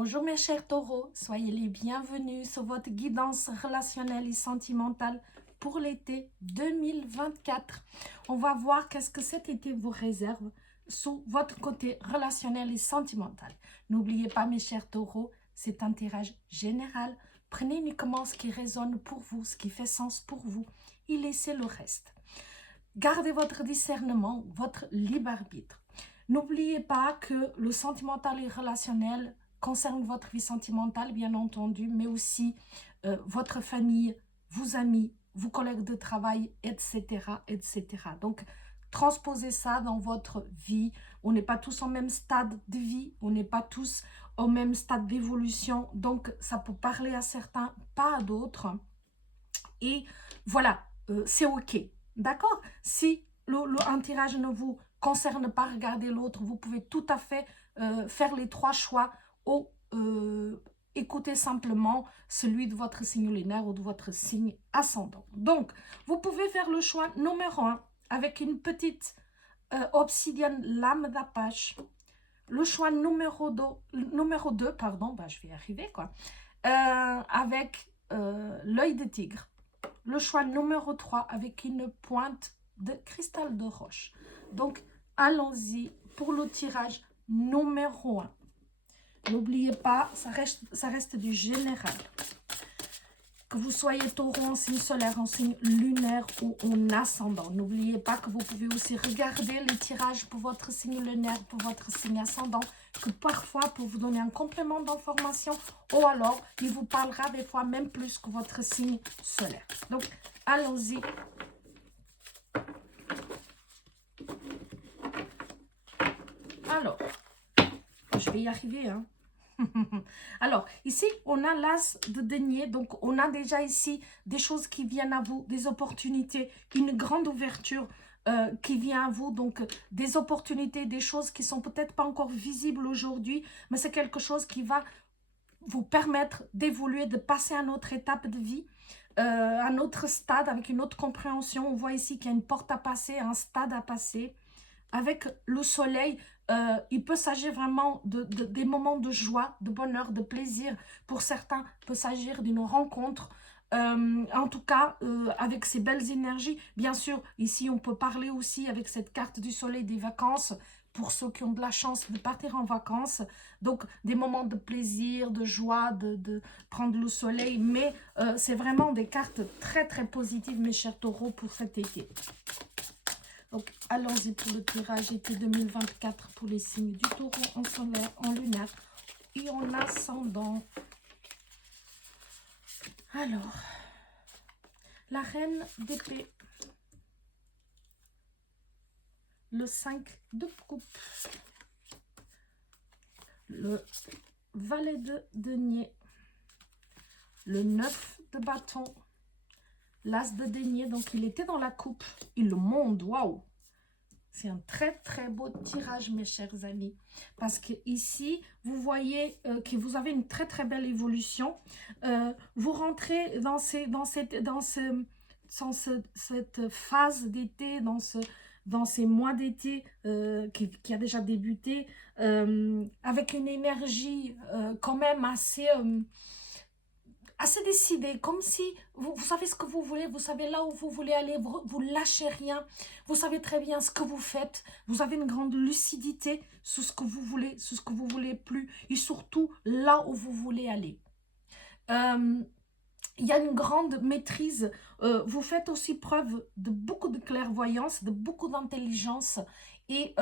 Bonjour mes chers taureaux, soyez les bienvenus sur votre guidance relationnelle et sentimentale pour l'été 2024. On va voir qu'est-ce que cet été vous réserve sur votre côté relationnel et sentimental. N'oubliez pas mes chers taureaux, c'est un tirage général. Prenez uniquement ce qui résonne pour vous, ce qui fait sens pour vous et laissez le reste. Gardez votre discernement, votre libre arbitre. N'oubliez pas que le sentimental et relationnel concerne votre vie sentimentale, bien entendu, mais aussi votre famille, vos amis, vos collègues de travail, etc., etc. Donc, transposez ça dans votre vie. On n'est pas tous au même stade de vie, on n'est pas tous au même stade d'évolution. Donc, ça peut parler à certains, pas à d'autres. Et voilà, c'est OK. D'accord? Si un tirage ne vous concerne pas, regardez l'autre, vous pouvez tout à fait faire les trois choix ou écoutez simplement celui de votre signe lunaire ou de votre signe ascendant. Donc, vous pouvez faire le choix numéro 1 avec une petite obsidienne lame d'Apache. Le choix numéro 2, pardon, je vais y arriver quoi, avec l'œil de tigre. Le choix numéro 3 avec une pointe de cristal de roche. Donc, allons-y pour le tirage numéro 1. N'oubliez pas, ça reste du général. Que vous soyez taureau en signe solaire, en signe lunaire ou en ascendant. N'oubliez pas que vous pouvez aussi regarder les tirages pour votre signe lunaire, pour votre signe ascendant, que parfois pour vous donner un complément d'information ou alors il vous parlera des fois même plus que votre signe solaire. Donc, allons-y. Alors, je vais y arriver, hein. Alors, ici, on a l'as de denier. Donc, on a déjà ici des choses qui viennent à vous, des opportunités, une grande ouverture qui vient à vous. Donc, des opportunités, des choses qui sont peut-être pas encore visibles aujourd'hui, mais c'est quelque chose qui va vous permettre d'évoluer, de passer à une autre étape de vie, un autre stade avec une autre compréhension. On voit ici qu'il y a une porte à passer, un stade à passer. Avec le soleil, il peut s'agir vraiment des moments de joie, de bonheur, de plaisir. Pour certains, il peut s'agir d'une rencontre. En tout cas, avec ces belles énergies. Bien sûr, ici, on peut parler aussi avec cette carte du soleil des vacances. Pour ceux qui ont de la chance de partir en vacances. Donc, des moments de plaisir, de joie, de prendre le soleil. Mais c'est vraiment des cartes très, très positives, mes chers taureaux, pour cet été. Donc, allons-y pour le tirage été 2024 pour les signes du taureau en solaire, en lunaire et en ascendant. Alors, la reine d'épée, le 5 de coupe, le valet de denier, le 9 de bâton, l'as de denier, donc il était dans la coupe, et le monde, waouh! C'est un très très beau tirage, mes chers amis, parce que ici vous voyez que vous avez une très très belle évolution. Vous rentrez dans cette phase d'été, dans ces mois d'été qui a déjà débuté, avec une énergie quand même assez décidé, comme si vous savez ce que vous voulez, vous savez là où vous voulez aller, vous lâchez rien, vous savez très bien ce que vous faites, vous avez une grande lucidité sur ce que vous voulez, sur ce que vous voulez plus, et surtout là où vous voulez aller. Il y a une grande maîtrise, vous faites aussi preuve de beaucoup de clairvoyance, de beaucoup d'intelligence, et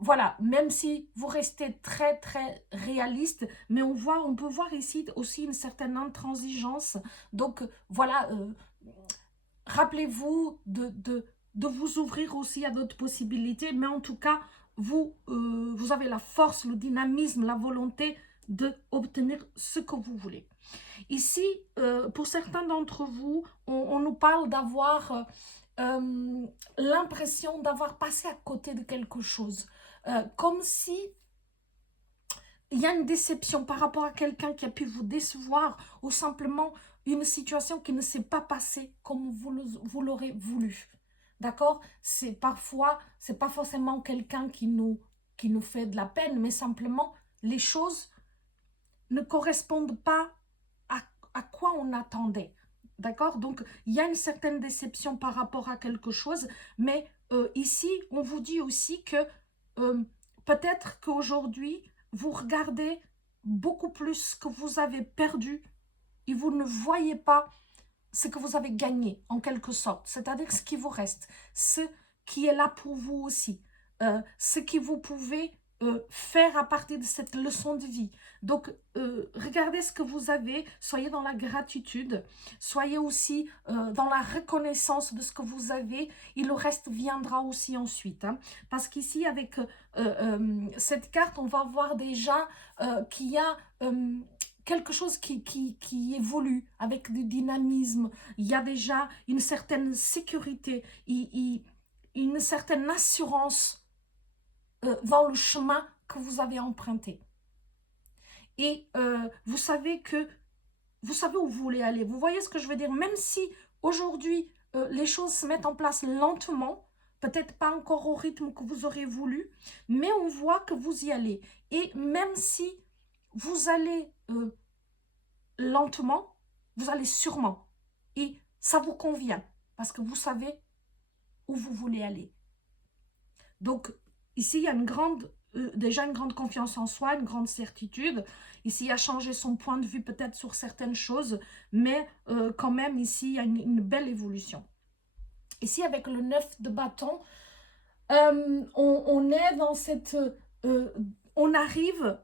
voilà, même si vous restez très très réaliste, mais on peut voir ici aussi une certaine intransigeance. Donc voilà, rappelez-vous de vous ouvrir aussi à d'autres possibilités, mais en tout cas, vous avez la force, le dynamisme, la volonté d'obtenir ce que vous voulez. Ici, pour certains d'entre vous, on nous parle d'avoir l'impression d'avoir passé à côté de quelque chose. Comme si il y a une déception par rapport à quelqu'un qui a pu vous décevoir ou simplement une situation qui ne s'est pas passée comme vous l'aurez voulu. D'accord? C'est parfois, c'est pas forcément quelqu'un qui nous fait de la peine, mais simplement les choses ne correspondent pas à quoi on attendait. D'accord? Donc, il y a une certaine déception par rapport à quelque chose, mais ici, on vous dit aussi que peut-être qu'aujourd'hui, vous regardez beaucoup plus ce que vous avez perdu et vous ne voyez pas ce que vous avez gagné, en quelque sorte. C'est-à-dire ce qui vous reste, ce qui est là pour vous aussi, ce que vous pouvez faire à partir de cette leçon de vie. Donc, regardez ce que vous avez, soyez dans la gratitude, soyez aussi dans la reconnaissance de ce que vous avez, et le reste viendra aussi ensuite. Hein. Parce qu'ici, avec cette carte, on va voir déjà qu'il y a quelque chose qui évolue avec du dynamisme. Il y a déjà une certaine sécurité, une certaine assurance dans le chemin que vous avez emprunté. Et vous savez où vous voulez aller. Vous voyez ce que je veux dire? Même si aujourd'hui, les choses se mettent en place lentement, peut-être pas encore au rythme que vous aurez voulu, mais on voit que vous y allez. Et même si vous allez lentement, vous allez sûrement. Et ça vous convient, parce que vous savez où vous voulez aller. Donc, ici, il y a déjà une grande confiance en soi, une grande certitude. Ici, il a changé son point de vue peut-être sur certaines choses, mais quand même, ici, il y a une belle évolution. Ici, avec le 9 de bâton, on est dans cette... on arrive...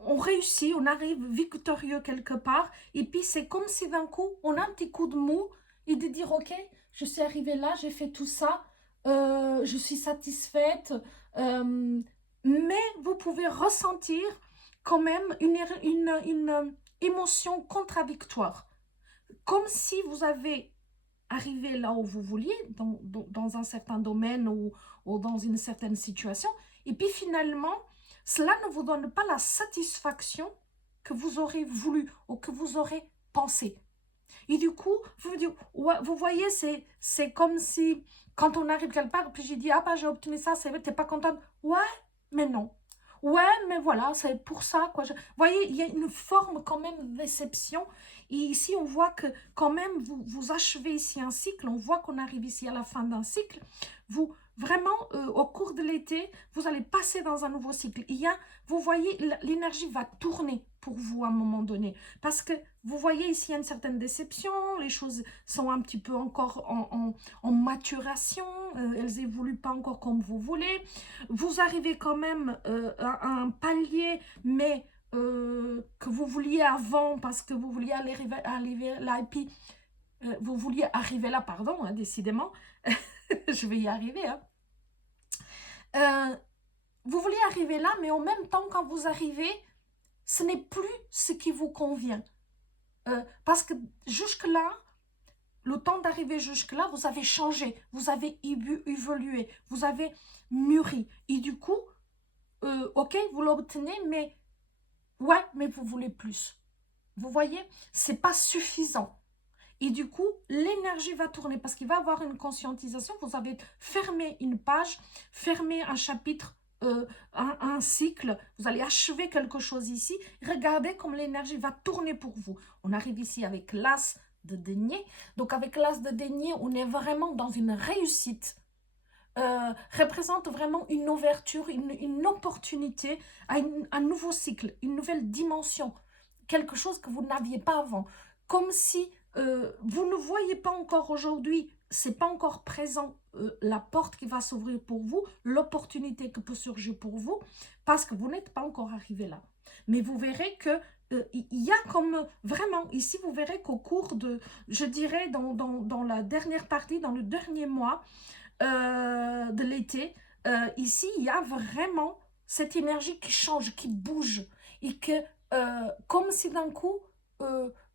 on réussit, on arrive victorieux quelque part, et puis c'est comme si d'un coup, on a un petit coup de mou, et de dire, ok, je suis arrivée là, j'ai fait tout ça, je suis satisfaite, mais vous pouvez ressentir quand même une émotion contradictoire, comme si vous avez arrivé là où vous vouliez, dans un certain domaine ou dans une certaine situation, et puis finalement, cela ne vous donne pas la satisfaction que vous aurez voulu ou que vous aurez pensé. Et du coup, vous voyez, c'est comme si, quand on arrive quelque part, puis j'ai dit, ah bah j'ai obtenu ça, c'est vrai, t'es pas contente? Ouais, mais non. Ouais, mais voilà, c'est pour ça, quoi. Vous voyez, il y a une forme quand même de déception. Et ici, on voit que quand même, vous achevez ici un cycle. On voit qu'on arrive ici à la fin d'un cycle. Vous, vraiment, au cours de l'été, vous allez passer dans un nouveau cycle. Vous voyez, l'énergie va tourner pour vous à un moment donné. Parce que vous voyez ici, il y a une certaine déception. Les choses sont un petit peu encore en maturation. Elles évoluent pas encore comme vous voulez. Vous arrivez quand même à un palier, mais que vous vouliez avant, parce que vous vouliez arriver là, et puis vous vouliez arriver là, pardon, hein, décidément, je vais y arriver. Hein. Vous vouliez arriver là, mais en même temps, quand vous arrivez, ce n'est plus ce qui vous convient. Parce que jusque-là, le temps d'arriver jusque-là, vous avez changé, vous avez évolué, vous avez mûri. Et du coup, ok, vous l'obtenez, mais ouais, mais vous voulez plus. Vous voyez, c'est pas suffisant. Et du coup, l'énergie va tourner parce qu'il va y avoir une conscientisation. Vous avez fermé une page, fermé un chapitre, un cycle. Vous allez achever quelque chose ici. Regardez comme l'énergie va tourner pour vous. On arrive ici avec l'as de denier. Donc avec l'as de denier, on est vraiment dans une réussite. Représente vraiment une ouverture, une opportunité à un nouveau cycle, une nouvelle dimension, quelque chose que vous n'aviez pas avant. Comme si vous ne voyez pas encore aujourd'hui, c'est pas encore présent la porte qui va s'ouvrir pour vous, l'opportunité qui peut surgir pour vous, parce que vous n'êtes pas encore arrivé là. Mais vous verrez que il y a comme vraiment, ici vous verrez qu'au cours de, je dirais dans la dernière partie, dans le dernier mois, de l'été, ici, il y a vraiment cette énergie qui change, qui bouge. Et que, comme si d'un coup,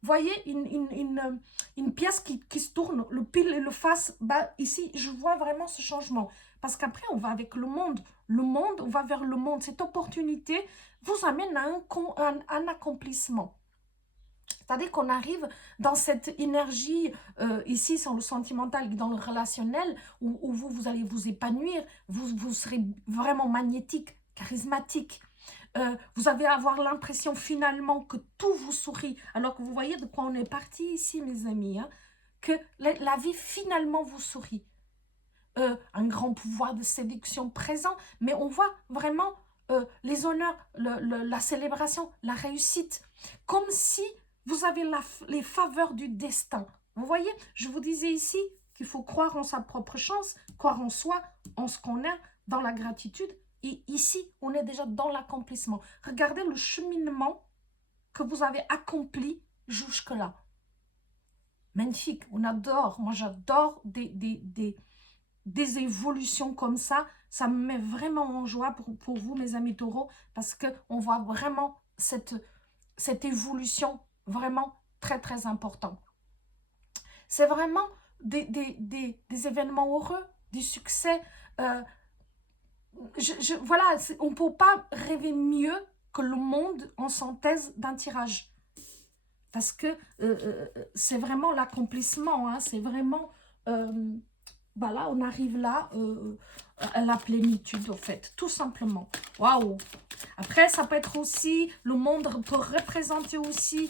voyez, une pièce qui se tourne, le pile et le face, bah, ici, je vois vraiment ce changement. Parce qu'après, on va avec le monde. Le monde, on va vers le monde. Cette opportunité vous amène à un accomplissement. C'est-à-dire qu'on arrive dans cette énergie, ici sur le sentimental et dans le relationnel, où vous allez vous épanouir, vous serez vraiment magnétique, charismatique. Vous allez avoir l'impression finalement que tout vous sourit. Alors que vous voyez de quoi on est parti ici, mes amis. Hein, que la vie finalement vous sourit. Un grand pouvoir de séduction présent. Mais on voit vraiment les honneurs, la célébration, la réussite. Comme si vous avez les faveurs du destin. Vous voyez, je vous disais ici qu'il faut croire en sa propre chance, croire en soi, en ce qu'on est, dans la gratitude. Et ici, on est déjà dans l'accomplissement. Regardez le cheminement que vous avez accompli jusque-là. Magnifique, on adore. Moi, j'adore des évolutions comme ça. Ça me met vraiment en joie pour vous, mes amis taureaux, parce qu'on voit vraiment cette évolution vraiment très, très importante. C'est vraiment des événements heureux, du succès. Voilà, on ne peut pas rêver mieux que le monde en synthèse d'un tirage. Parce que c'est vraiment l'accomplissement, hein, c'est vraiment... voilà, on arrive là à la plénitude, en fait, tout simplement. Waouh! Après, ça peut être aussi, le monde peut représenter aussi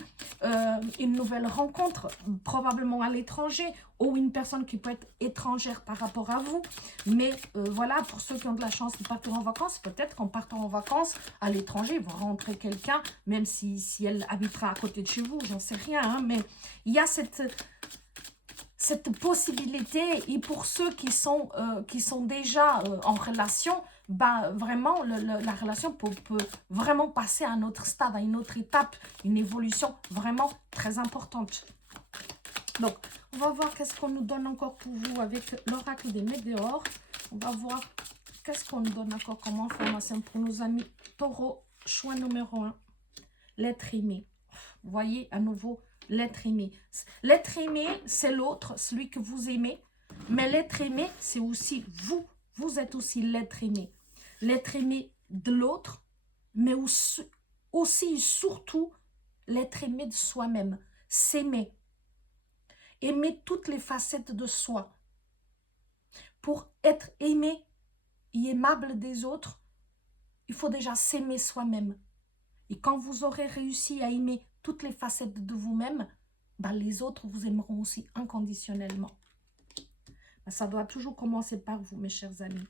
une nouvelle rencontre, probablement à l'étranger, ou une personne qui peut être étrangère par rapport à vous. Mais voilà, pour ceux qui ont de la chance de partir en vacances, peut-être qu'en partant en vacances à l'étranger, ils vont rencontrer quelqu'un, même si elle habitera à côté de chez vous, j'en sais rien, hein, mais il y a cette possibilité, et pour ceux qui sont déjà en relation, ben vraiment la relation peut vraiment passer à un autre stade, à une autre étape, une évolution vraiment très importante. Donc, on va voir qu'est-ce qu'on nous donne encore pour vous avec l'oracle des météores. On va voir qu'est-ce qu'on nous donne encore comme information pour nos amis taureaux. Choix numéro 1, l'être aimé. Vous voyez, à nouveau, l'être aimé. L'être aimé, c'est l'autre, celui que vous aimez. Mais l'être aimé, c'est aussi vous. Vous êtes aussi l'être aimé. L'être aimé de l'autre, mais aussi et surtout l'être aimé de soi-même. S'aimer. Aimer toutes les facettes de soi. Pour être aimé et aimable des autres, il faut déjà s'aimer soi-même. Et quand vous aurez réussi à aimer toutes les facettes de vous-même, ben les autres vous aimeront aussi inconditionnellement. Ben ça doit toujours commencer par vous, mes chers amis.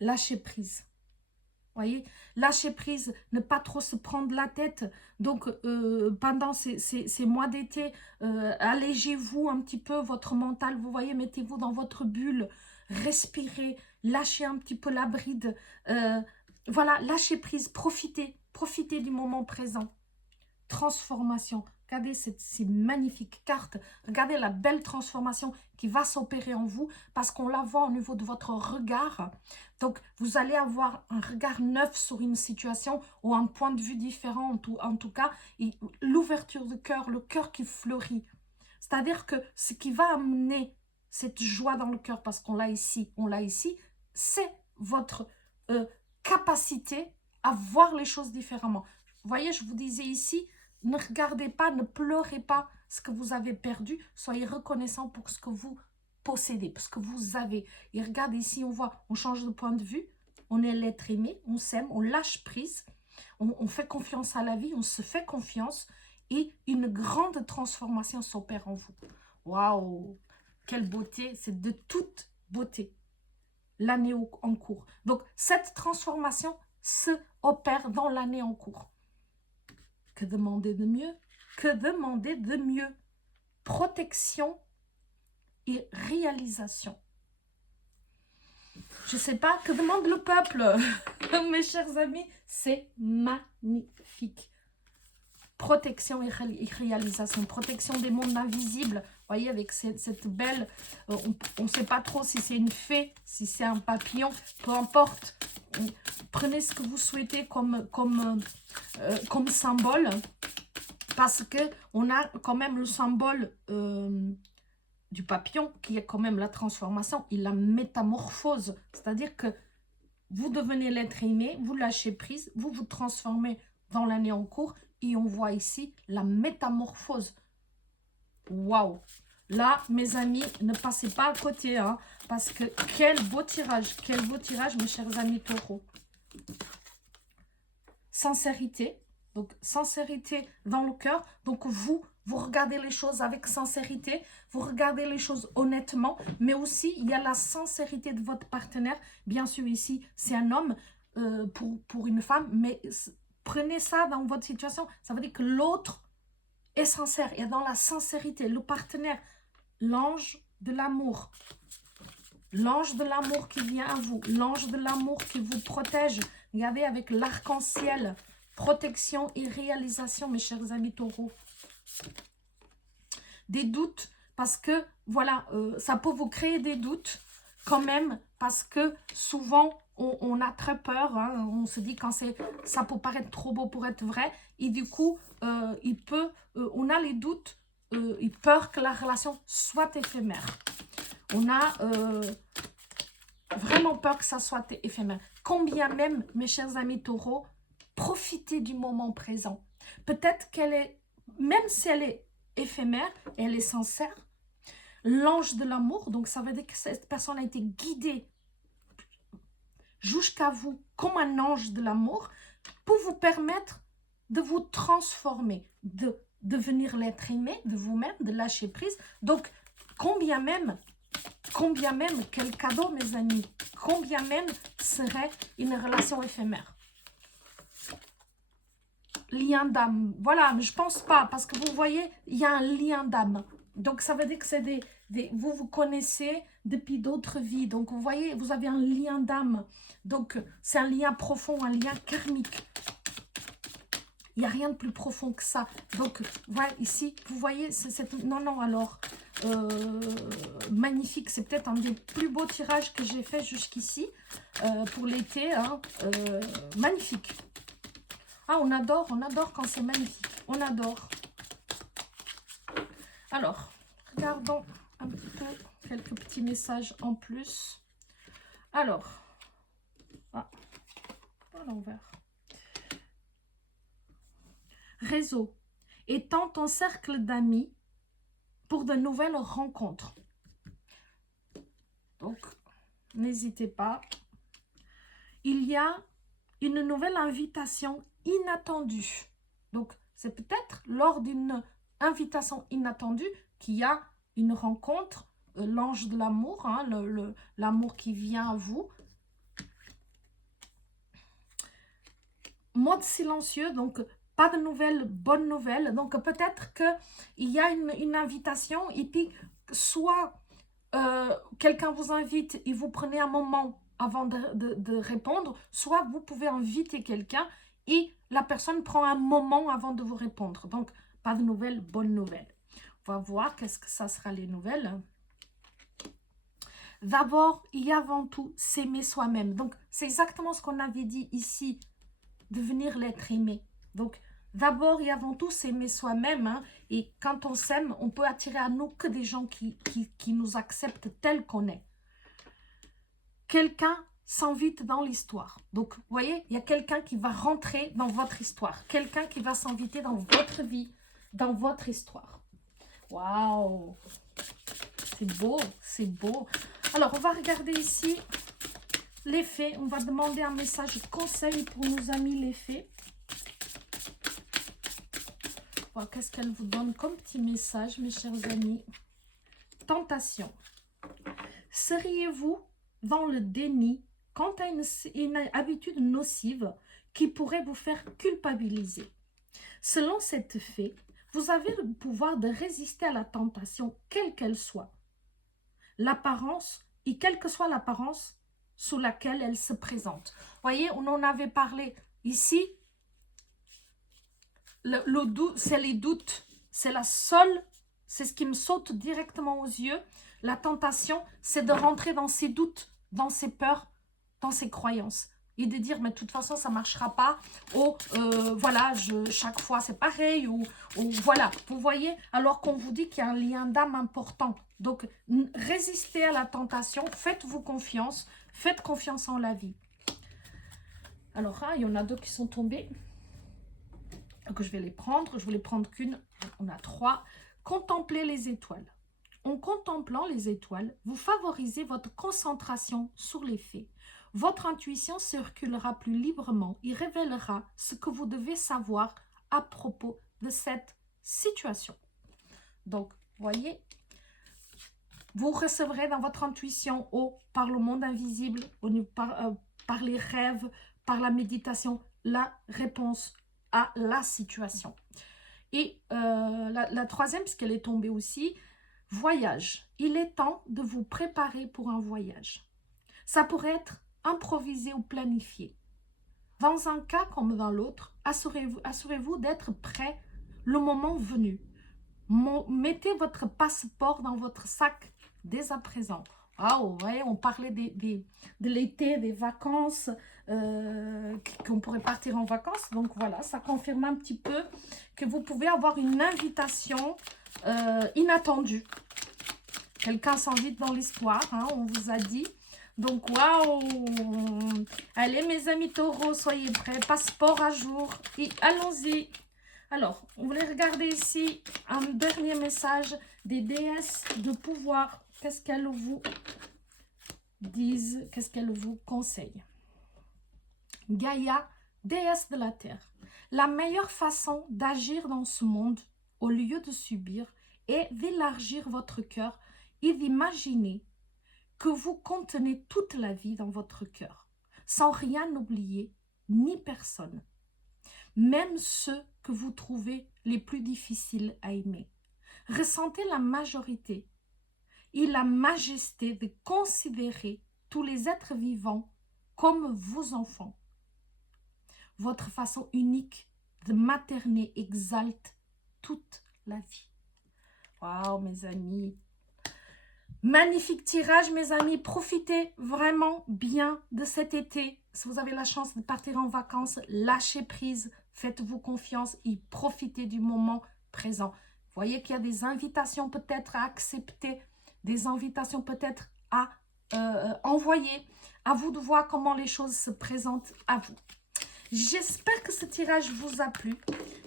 Lâcher prise. Voyez, lâcher prise, ne pas trop se prendre la tête. Donc, pendant ces mois d'été, allégez-vous un petit peu votre mental. Vous voyez, mettez-vous dans votre bulle, respirez, lâchez un petit peu la bride. Voilà, lâchez prise, profitez du moment présent. Transformation. Regardez ces magnifiques cartes. Regardez la belle transformation qui va s'opérer en vous parce qu'on la voit au niveau de votre regard. Donc, vous allez avoir un regard neuf sur une situation ou un point de vue différent en tout cas. L'ouverture de cœur, le cœur qui fleurit. C'est-à-dire que ce qui va amener cette joie dans le cœur, parce qu'on l'a ici, c'est votre capacité à voir les choses différemment. Vous voyez, je vous disais ici, ne regardez pas, ne pleurez pas ce que vous avez perdu. Soyez reconnaissant pour ce que vous possédez, pour ce que vous avez. Et regardez ici, on voit, on change de point de vue. On est l'être aimé, on s'aime, on lâche prise. On fait confiance à la vie, on se fait confiance. Et une grande transformation s'opère en vous. Waouh! Quelle beauté! C'est de toute beauté. L'année en cours. Donc, cette transformation se opère dans l'année en cours. Que demander de mieux? Que demander de mieux? Protection et réalisation. Je ne sais pas, que demande le peuple? Mes chers amis, c'est magnifique. Protection et réalisation. Protection des mondes invisibles. Vous voyez, avec cette belle... on ne sait pas trop si c'est une fée, si c'est un papillon, peu importe. Prenez ce que vous souhaitez comme symbole. Parce qu'on a quand même le symbole du papillon, qui est quand même la transformation et la métamorphose. C'est-à-dire que vous devenez l'être aimé, vous lâchez prise, vous vous transformez dans l'année en cours. Et on voit ici la métamorphose. Waouh! Là, mes amis, ne passez pas à côté, hein, parce que quel beau tirage, mes chers amis taureaux. Sincérité, donc sincérité dans le cœur. Donc vous regardez les choses avec sincérité, vous regardez les choses honnêtement, mais aussi il y a la sincérité de votre partenaire. Bien sûr, ici, c'est un homme pour une femme, mais prenez ça dans votre situation. Ça veut dire que l'autre est sincère, et dans la sincérité, le partenaire, l'ange de l'amour. L'ange de l'amour qui vient à vous, l'ange de l'amour qui vous protège. Regardez avec l'arc-en-ciel, protection et réalisation, mes chers amis taureaux. Des doutes, parce que, voilà, ça peut vous créer des doutes quand même, parce que souvent, on a très peur, hein, on se dit quand ça peut paraître trop beau pour être vrai, et du coup, on a les doutes, et peur que la relation soit éphémère. On a vraiment peur que ça soit éphémère. Combien même, mes chers amis taureaux, profitez du moment présent. Peut-être qu'elle est, même si elle est éphémère, elle est sincère. L'ange de l'amour, donc ça veut dire que cette personne a été guidée jusqu'à vous comme un ange de l'amour pour vous permettre de vous transformer, de devenir l'être aimé de vous-même, de lâcher prise. Donc, combien même, quel cadeau, mes amis, combien même serait une relation éphémère. Lien d'âme, voilà, mais je pense pas, parce que vous voyez, il y a un lien d'âme. Donc, ça veut dire que c'est vous vous connaissez depuis d'autres vies. Donc, vous voyez, vous avez un lien d'âme. Donc, c'est un lien profond, un lien karmique. Il n'y a rien de plus profond que ça. Donc, voilà, ici, vous voyez, non, alors, magnifique. C'est peut-être un des plus beaux tirages que j'ai fait jusqu'ici pour l'été. Hein, magnifique. Ah, on adore quand c'est magnifique. On adore. Alors, regardons un petit peu quelques petits messages en plus. Alors, pas l'envers. Réseau. Étends ton cercle d'amis pour de nouvelles rencontres. Donc, n'hésitez pas. Il y a une nouvelle invitation inattendue. Donc, c'est peut-être lors d'une invitation inattendue qu'il y a une rencontre, l'ange de l'amour, hein, l'amour qui vient à vous. Mode silencieux, donc pas de nouvelles, bonnes nouvelles. Donc peut-être qu'il y a une invitation et puis soit quelqu'un vous invite et vous prenez un moment avant de répondre, soit vous pouvez inviter quelqu'un et la personne prend un moment avant de vous répondre. Donc pas de nouvelles, bonnes nouvelles. On va voir qu'est-ce que ça sera les nouvelles. D'abord et avant tout, s'aimer soi-même. Donc c'est exactement ce qu'on avait dit ici. Devenir l'être aimé. Donc, d'abord et avant tout, s'aimer soi-même. Hein, et quand on s'aime, on peut attirer à nous que des gens qui nous acceptent tel qu'on est. Quelqu'un s'invite dans l'histoire. Donc, vous voyez, il y a quelqu'un qui va rentrer dans votre histoire. Quelqu'un qui va s'inviter dans votre vie, dans votre histoire. Waouh! C'est beau, c'est beau. Alors, on va regarder ici les fées. On va demander un message conseil pour nos amis les fées. Voilà, qu'est-ce qu'elle vous donne comme petit message, mes chers amis? Tentation. Seriez-vous dans le déni quant à une habitude nocive qui pourrait vous faire culpabiliser? Selon cette fée, vous avez le pouvoir de résister à la tentation, quelle qu'elle soit. L'apparence, et quelle que soit l'apparence sous laquelle elle se présente. Voyez, on en avait parlé ici. Le doute, c'est les doutes. C'est la seule, c'est ce qui me saute directement aux yeux. La tentation, c'est de rentrer dans ses doutes, dans ses peurs, dans ses croyances. Et de dire, mais de toute façon, ça ne marchera pas. Ou, voilà, chaque fois, c'est pareil. Ou voilà, vous voyez, alors qu'on vous dit qu'il y a un lien d'âme important. Donc, résistez à la tentation, faites-vous confiance, faites confiance en la vie. Alors, il y en a deux qui sont tombés. Donc, je vais les prendre. Je voulais prendre qu'une. On a 3. Contemplez les étoiles. En contemplant les étoiles, vous favorisez votre concentration sur les faits. Votre intuition circulera plus librement et révélera ce que vous devez savoir à propos de cette situation. Donc, voyez, vous recevrez dans votre intuition par le monde invisible, par les rêves, par la méditation, la réponse à la situation. Et la troisième, puisqu'elle est tombée aussi, voyage. Il est temps de vous préparer pour un voyage. Ça pourrait être improvisé ou planifié. Dans un cas comme dans l'autre, assurez-vous d'être prêt le moment venu. Mettez votre passeport dans votre sac dès à présent. Waouh, ouais, on parlait de l'été, des vacances, qu'on pourrait partir en vacances. Donc voilà, ça confirme un petit peu que vous pouvez avoir une invitation inattendue. Quelqu'un s'invite dans l'histoire, hein, on vous a dit. Donc waouh, allez mes amis taureaux, soyez prêts, passeport à jour et allons-y. Alors, on voulait regarder ici un dernier message des déesses de pouvoir. Qu'est-ce qu'elles vous disent? Qu'est-ce qu'elles vous conseillent? Gaïa, déesse de la terre. La meilleure façon d'agir dans ce monde, au lieu de subir, est d'élargir votre cœur et d'imaginer que vous contenez toute la vie dans votre cœur, sans rien oublier, ni personne. Même ceux que vous trouvez les plus difficiles à aimer. Ressentez la majorité et la majesté de considérer tous les êtres vivants comme vos enfants. Votre façon unique de materner exalte toute la vie. Waouh, mes amis! Magnifique tirage, mes amis. Profitez vraiment bien de cet été. Si vous avez la chance de partir en vacances, lâchez prise, faites-vous confiance et profitez du moment présent. Vous voyez qu'il y a des invitations peut-être à accepter, des invitations peut-être à envoyer. À vous de voir comment les choses se présentent à vous. J'espère que ce tirage vous a plu.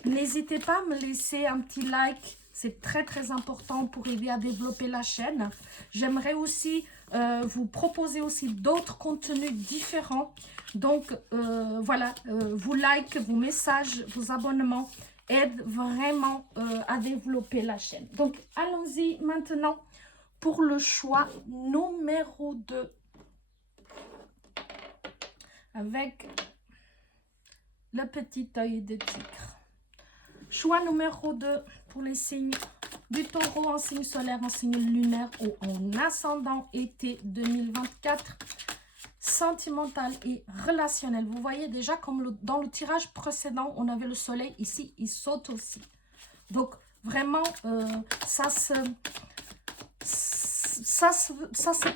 N'hésitez pas à me laisser un petit like. C'est très très important pour aider à développer la chaîne. J'aimerais aussi vous proposer aussi d'autres contenus différents. Donc voilà, vos likes, vos messages, vos abonnements aident vraiment à développer la chaîne. Donc allons-y maintenant pour le choix numéro 2. Avec le petit œil de tigre. Choix numéro 2 pour les signes du taureau en signe solaire, en signe lunaire ou en ascendant été 2024. Sentimental et relationnel. Vous voyez déjà comme dans le tirage précédent, on avait le soleil ici, il saute aussi. Donc vraiment, ça se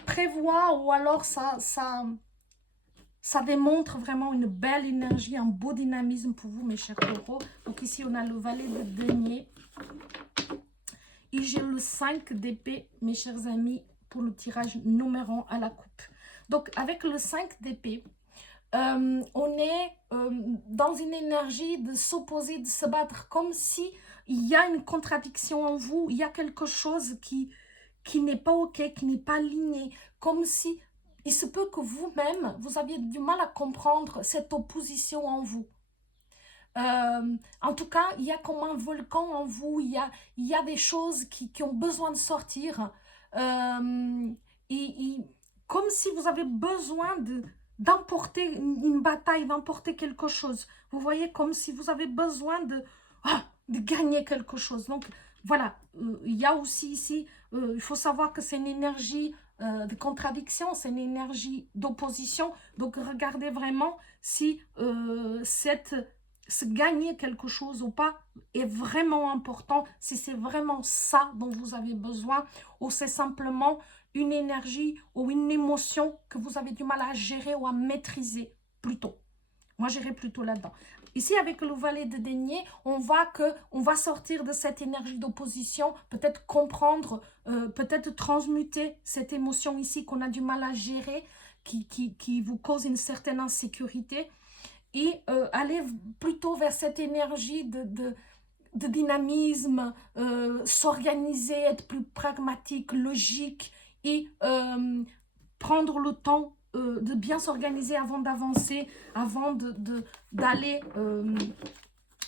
prévoit ou alors ça démontre vraiment une belle énergie, un beau dynamisme pour vous, mes chers taureaux. Donc ici, on a le valet de denier. Et j'ai le 5 d'épée, mes chers amis, pour le tirage numéro 1 à la coupe. Donc, avec le 5 d'épée, on est dans une énergie de s'opposer, de se battre, comme si il y a une contradiction en vous, il y a quelque chose qui n'est pas OK, qui n'est pas aligné, comme si il se peut que vous-même, vous aviez du mal à comprendre cette opposition en vous. En tout cas, il y a comme un volcan en vous, il y a des choses qui ont besoin de sortir. Comme si vous avez besoin d'emporter une bataille, d'emporter quelque chose. Vous voyez, comme si vous avez besoin de gagner quelque chose. Donc, voilà, il y a aussi ici, il faut savoir que c'est une énergie de contradiction, c'est une énergie d'opposition. Donc, regardez vraiment si se gagner quelque chose ou pas est vraiment important, si c'est vraiment ça dont vous avez besoin ou c'est simplement une énergie ou une émotion que vous avez du mal à gérer ou à maîtriser plutôt. Moi, j'irai plutôt là-dedans. Ici, avec le valet de denier, on voit qu'on va sortir de cette énergie d'opposition, peut-être comprendre, peut-être transmuter cette émotion ici qu'on a du mal à gérer, qui vous cause une certaine insécurité, et aller plutôt vers cette énergie de dynamisme, s'organiser, être plus pragmatique, logique et prendre le temps de bien s'organiser avant d'avancer, avant d'aller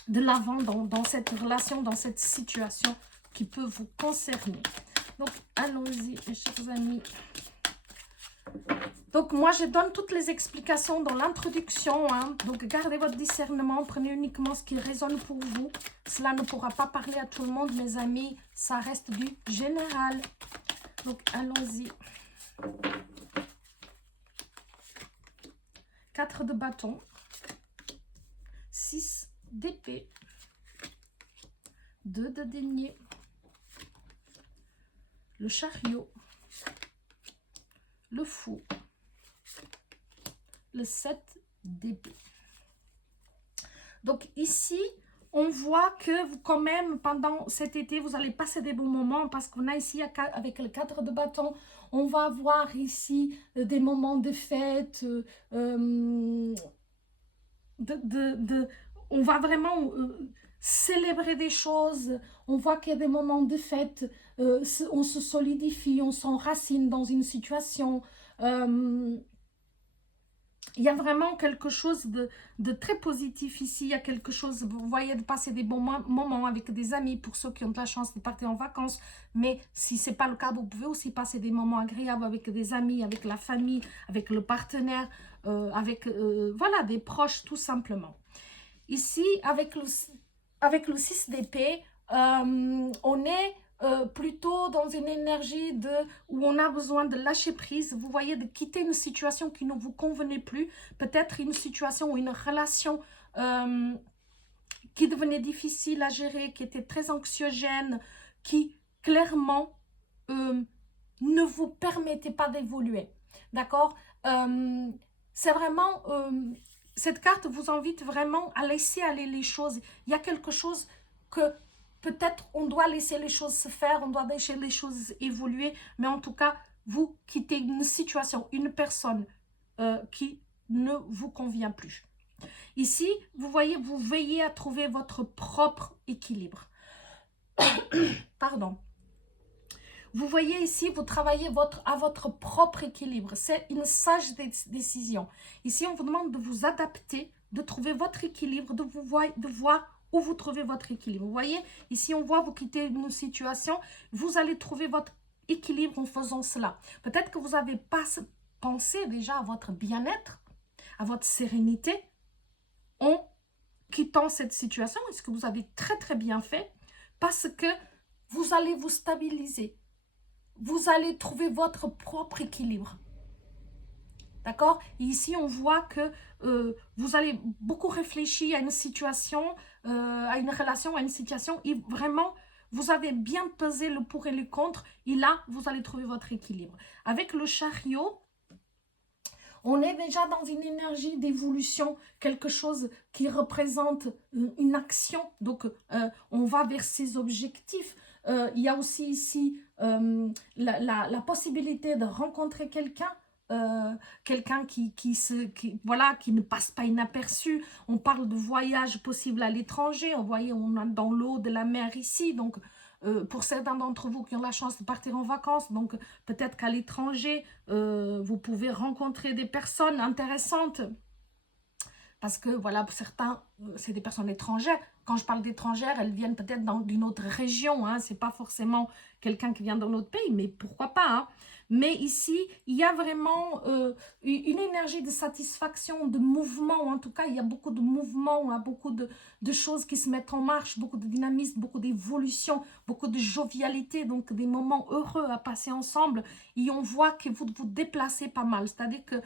de l'avant dans cette relation, dans cette situation qui peut vous concerner. Donc, allons-y, mes chers amis. Donc, moi, je donne toutes les explications dans l'introduction. Hein. Donc, gardez votre discernement. Prenez uniquement ce qui résonne pour vous. Cela ne pourra pas parler à tout le monde, mes amis. Ça reste du général. Donc, allons-y. 4 de bâton. 6 d'épée. 2 de denier. Le chariot. Le fou. Le 7 d'épée. Donc ici, on voit que vous, quand même, pendant cet été, vous allez passer des bons moments parce qu'on a ici, avec le 4 de bâton, on va avoir ici des moments de fête, on va vraiment célébrer des choses, on voit qu'il y a des moments de fête, on se solidifie, on s'enracine dans une situation, il y a vraiment quelque chose de très positif ici. Il y a quelque chose, vous voyez, de passer des bons moments avec des amis pour ceux qui ont de la chance de partir en vacances. Mais si ce n'est pas le cas, vous pouvez aussi passer des moments agréables avec des amis, avec la famille, avec le partenaire, avec voilà, des proches tout simplement. Ici, avec le 6 d'épée, on est plutôt dans une énergie où on a besoin de lâcher prise, vous voyez, de quitter une situation qui ne vous convenait plus, peut-être une situation ou une relation qui devenait difficile à gérer, qui était très anxiogène, qui clairement ne vous permettait pas d'évoluer, d'accord? C'est vraiment, cette carte vous invite vraiment à laisser aller les choses. Il y a quelque chose que peut-être on doit laisser les choses se faire, on doit laisser les choses évoluer, mais en tout cas, vous quittez une situation, une personne qui ne vous convient plus. Ici, vous voyez, vous veillez à trouver votre propre équilibre. Pardon. Vous voyez ici, vous travaillez à votre propre équilibre. C'est une sage décision. Ici, on vous demande de vous adapter, de trouver votre équilibre, de voir où vous trouvez votre équilibre. Vous voyez, ici, on voit, vous quittez une situation, vous allez trouver votre équilibre en faisant cela. Peut-être que vous n'avez pas pensé déjà à votre bien-être, à votre sérénité, en quittant cette situation. Est-ce que vous avez très, très bien fait? Parce que vous allez vous stabiliser. Vous allez trouver votre propre équilibre. D'accord? Ici, on voit que vous allez beaucoup réfléchir à une situation, à une relation, à une situation, et vraiment, vous avez bien pesé le pour et le contre, et là, vous allez trouver votre équilibre. Avec le chariot, on est déjà dans une énergie d'évolution, quelque chose qui représente une action, donc on va vers ses objectifs. Il y a aussi ici la possibilité de rencontrer quelqu'un, quelqu'un qui ne passe pas inaperçu. On parle de voyage possible à l'étranger. Vous voyez, on est dans l'eau de la mer ici. Donc, pour certains d'entre vous qui ont la chance de partir en vacances, donc peut-être qu'à l'étranger, vous pouvez rencontrer des personnes intéressantes. Parce que, voilà, pour certains, c'est des personnes étrangères. Quand je parle d'étrangères, elles viennent peut-être d'une autre région. Hein. Ce n'est pas forcément quelqu'un qui vient d'un autre pays, mais pourquoi pas. Hein. Mais ici, il y a vraiment une énergie de satisfaction, de mouvement. En tout cas, il y a beaucoup de mouvement, hein, beaucoup de choses qui se mettent en marche, beaucoup de dynamisme, beaucoup d'évolution, beaucoup de jovialité. Donc, des moments heureux à passer ensemble. Et on voit que vous vous déplacez pas mal. C'est-à-dire que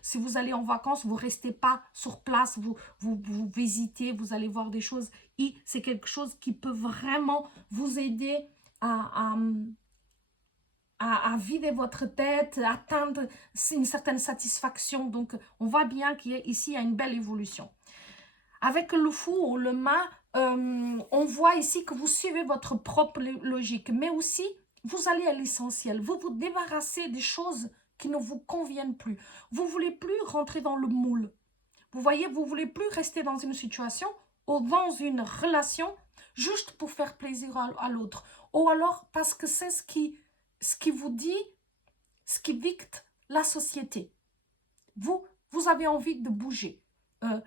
si vous allez en vacances, vous ne restez pas sur place, vous visitez, vous allez voir des choses. Et c'est quelque chose qui peut vraiment vous aider à vider votre tête, à atteindre une certaine satisfaction. Donc, on voit bien qu'ici, il y a une belle évolution. Avec le fou ou le mât, on voit ici que vous suivez votre propre logique, mais aussi, vous allez à l'essentiel. Vous vous débarrassez des choses qui ne vous conviennent plus. Vous ne voulez plus rentrer dans le moule. Vous voyez, vous ne voulez plus rester dans une situation ou dans une relation juste pour faire plaisir à l'autre, ou alors parce que c'est ce qui vous dit, ce qui dicte la société. Vous avez envie de bouger. Euh,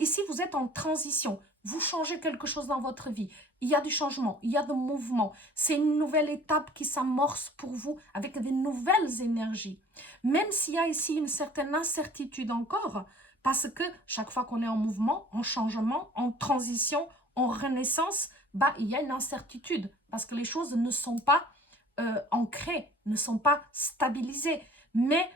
ici, vous êtes en transition. Vous changez quelque chose dans votre vie. Il y a du changement, il y a du mouvement. C'est une nouvelle étape qui s'amorce pour vous avec des nouvelles énergies. Même s'il y a ici une certaine incertitude encore, parce que chaque fois qu'on est en mouvement, en changement, en transition, en renaissance, bah, il y a une incertitude parce que les choses ne sont pas ancrées, ne sont pas stabilisées. Mais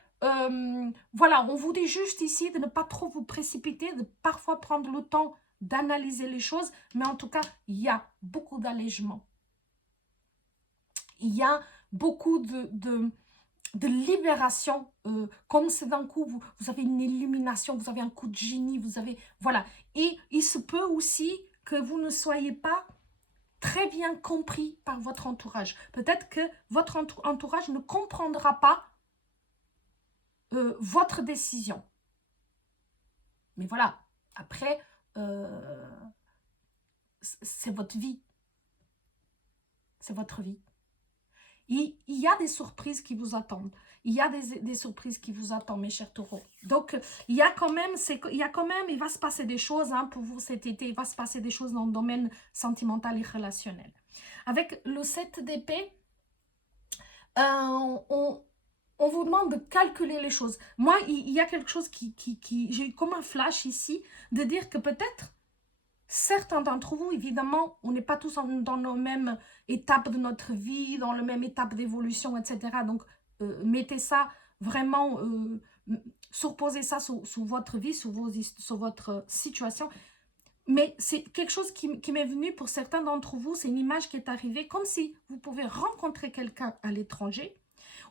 voilà, on vous dit juste ici de ne pas trop vous précipiter, de parfois prendre le temps d'analyser les choses, mais en tout cas, il y a beaucoup d'allègement. Il y a beaucoup de libération, comme c'est d'un coup, vous avez une illumination, vous avez un coup de génie, vous avez, voilà. Et il se peut aussi que vous ne soyez pas très bien compris par votre entourage. Peut-être que votre entourage ne comprendra pas votre décision. Mais voilà, après, c'est votre vie. C'est votre vie. Il y a des surprises qui vous attendent. Il y a des surprises qui vous attendent, mes chers taureaux. Donc, il va se passer des choses hein, pour vous cet été. Il va se passer des choses dans le domaine sentimental et relationnel. Avec le 7 d'épée, on vous demande de calculer les choses. Moi, il y a quelque chose j'ai eu comme un flash ici, de dire que peut-être, certains d'entre vous, évidemment, on n'est pas tous dans nos mêmes étapes de notre vie, dans la même étape d'évolution, etc. Donc, mettez ça vraiment, surposez ça sous votre vie, sur votre situation. Mais c'est quelque chose qui m'est venu pour certains d'entre vous, c'est une image qui est arrivée, comme si vous pouvez rencontrer quelqu'un à l'étranger,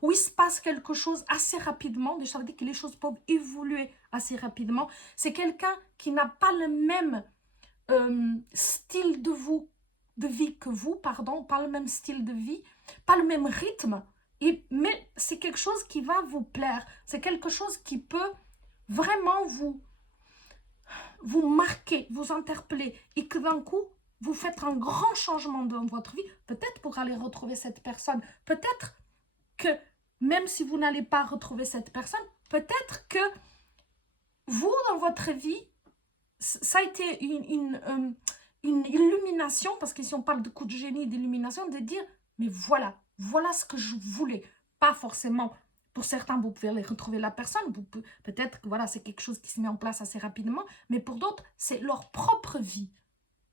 où il se passe quelque chose assez rapidement, ça veut dire que les choses peuvent évoluer assez rapidement. C'est quelqu'un qui n'a pas le même style de vie que vous, pardon, pas le même style de vie, pas le même rythme, mais c'est quelque chose qui va vous plaire, c'est quelque chose qui peut vraiment vous marquer, vous interpeller, et que d'un coup, vous faites un grand changement dans votre vie, peut-être pour aller retrouver cette personne, peut-être que même si vous n'allez pas retrouver cette personne, peut-être que vous, dans votre vie, ça a été une illumination, parce qu'ici on parle de coup de génie, d'illumination, de dire, mais voilà ce que je voulais. Pas forcément, pour certains, vous pouvez aller retrouver la personne, peut-être que voilà, c'est quelque chose qui se met en place assez rapidement, mais pour d'autres, c'est leur propre vie.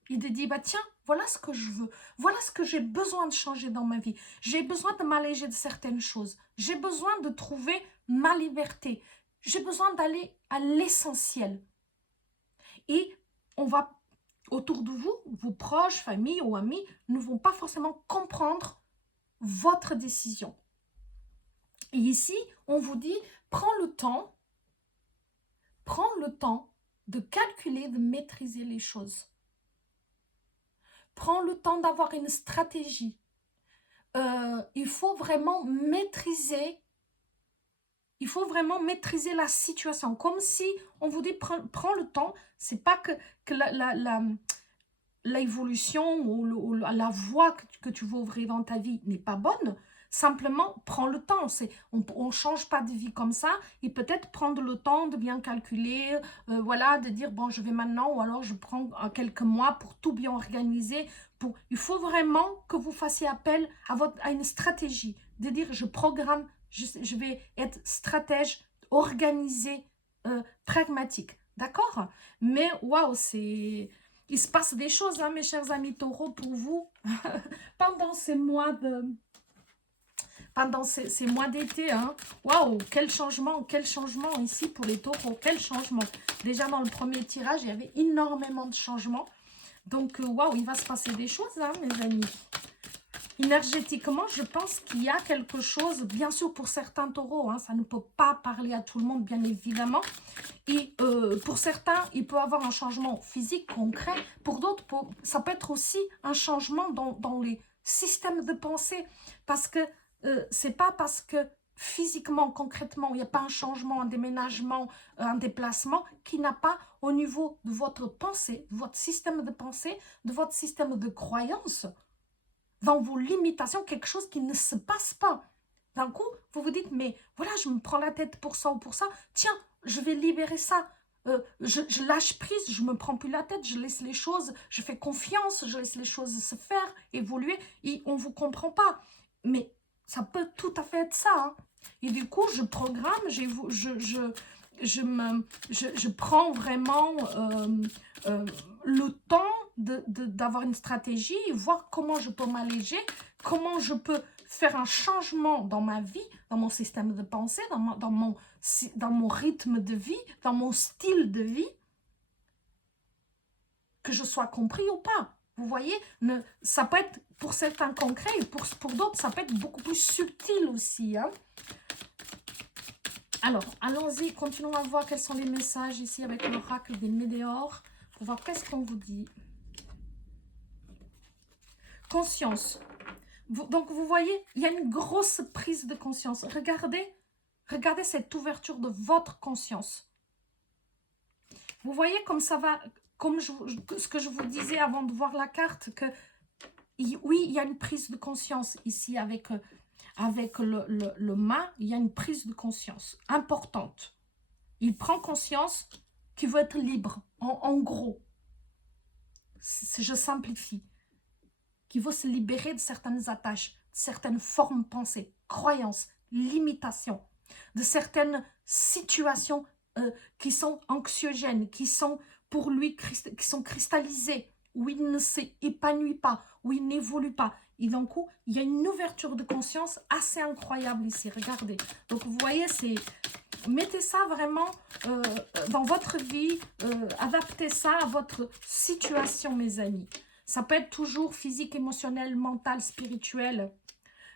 Et de dire, bah tiens, voilà ce que je veux, voilà ce que j'ai besoin de changer dans ma vie. J'ai besoin de m'alléger de certaines choses. J'ai besoin de trouver ma liberté. J'ai besoin d'aller à l'essentiel. Et on va, autour de vous, vos proches, famille ou amis, ne vont pas forcément comprendre votre décision. Et ici, on vous dit, prends le temps de calculer, de maîtriser les choses. Prends le temps d'avoir une stratégie. Il faut vraiment maîtriser la situation. Comme si on vous dit, prends le temps. C'est pas que l'évolution ou la voie que tu veux ouvrir dans ta vie n'est pas bonne. Simplement, prends le temps. On ne change pas de vie comme ça. Et peut-être prendre le temps de bien calculer, voilà, de dire, bon, je vais maintenant, ou alors je prends quelques mois pour tout bien organiser. Il faut vraiment que vous fassiez appel à une stratégie. De dire, je programme, je vais être stratège, organisé, pragmatique. D'accord? Mais, waouh, il se passe des choses, hein, mes chers amis taureaux, pour vous, pendant ces mois d'été. Hein. Waouh, quel changement ici pour les taureaux, quel changement. Déjà dans le premier tirage, il y avait énormément de changements. Donc, waouh, il va se passer des choses, hein, mes amis. Énergétiquement, je pense qu'il y a quelque chose, bien sûr pour certains taureaux, hein, ça ne peut pas parler à tout le monde, bien évidemment. Et pour certains, il peut y avoir un changement physique concret. Pour d'autres, ça peut être aussi un changement dans les systèmes de pensée. Parce que c'est pas parce que physiquement, concrètement, il n'y a pas un changement, un déménagement, un déplacement qui n'a pas au niveau de votre pensée, de votre système de pensée, de votre système de croyance, dans vos limitations, quelque chose qui ne se passe pas. D'un coup, vous vous dites, mais voilà, je me prends la tête pour ça ou pour ça. Tiens, je vais libérer ça. Je lâche prise, je me prends plus la tête, je laisse les choses, je fais confiance, je laisse les choses se faire, évoluer, et on ne vous comprend pas. Mais ça peut tout à fait être ça. Hein. Et du coup, je programme, je prends vraiment le temps d'avoir une stratégie, voir comment je peux m'alléger, comment je peux faire un changement dans ma vie, dans mon système de pensée, dans mon rythme de vie, dans mon style de vie, que je sois compris ou pas. Vous voyez, ça peut être pour certains concret et pour d'autres, ça peut être beaucoup plus subtil aussi. Hein. Alors, allons-y, continuons à voir quels sont les messages ici avec l'oracle des météores, pour voir qu'est-ce qu'on vous dit. Conscience. Donc, vous voyez, il y a une grosse prise de conscience. Regardez cette ouverture de votre conscience. Vous voyez comme ça va, comme ce que je vous disais avant de voir la carte, que oui, il y a une prise de conscience ici avec le mât, il y a une prise de conscience importante. Il prend conscience qu'il veut être libre, en gros. Je simplifie. Qu'il veut se libérer de certaines attaches, de certaines formes pensées, croyances, limitations, de certaines situations qui sont anxiogènes, qui sont pour lui qui sont cristallisées, où il ne s'épanouit pas, où il n'évolue pas. Et d'un coup, il y a une ouverture de conscience assez incroyable ici. Regardez. Donc, vous voyez, mettez ça vraiment dans votre vie, adaptez ça à votre situation, mes amis. Ça peut être toujours physique, émotionnel, mental, spirituel.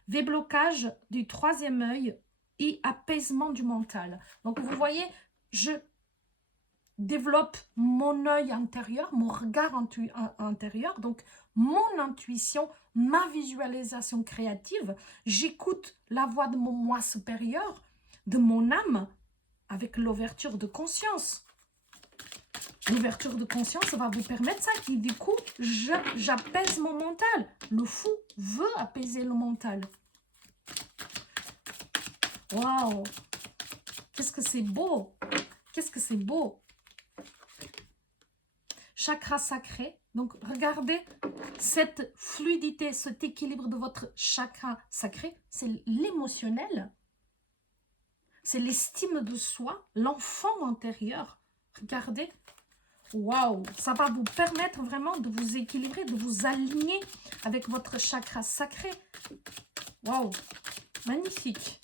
Déblocage du 3e œil et apaisement du mental. Donc, vous voyez, je développe mon œil intérieur, mon regard intérieur, donc mon intuition, ma visualisation créative. J'écoute la voix de mon moi supérieur, de mon âme, avec l'ouverture de conscience. L'ouverture de conscience va vous permettre ça, qui du coup, j'apaise mon mental. Le fou veut apaiser le mental. Waouh! Qu'est-ce que c'est beau! Qu'est-ce que c'est beau! Chakra sacré. Donc, regardez cette fluidité, cet équilibre de votre chakra sacré. C'est l'émotionnel. C'est l'estime de soi, l'enfant intérieur. Regardez. Waouh! Ça va vous permettre vraiment de vous équilibrer, de vous aligner avec votre chakra sacré. Waouh! Magnifique.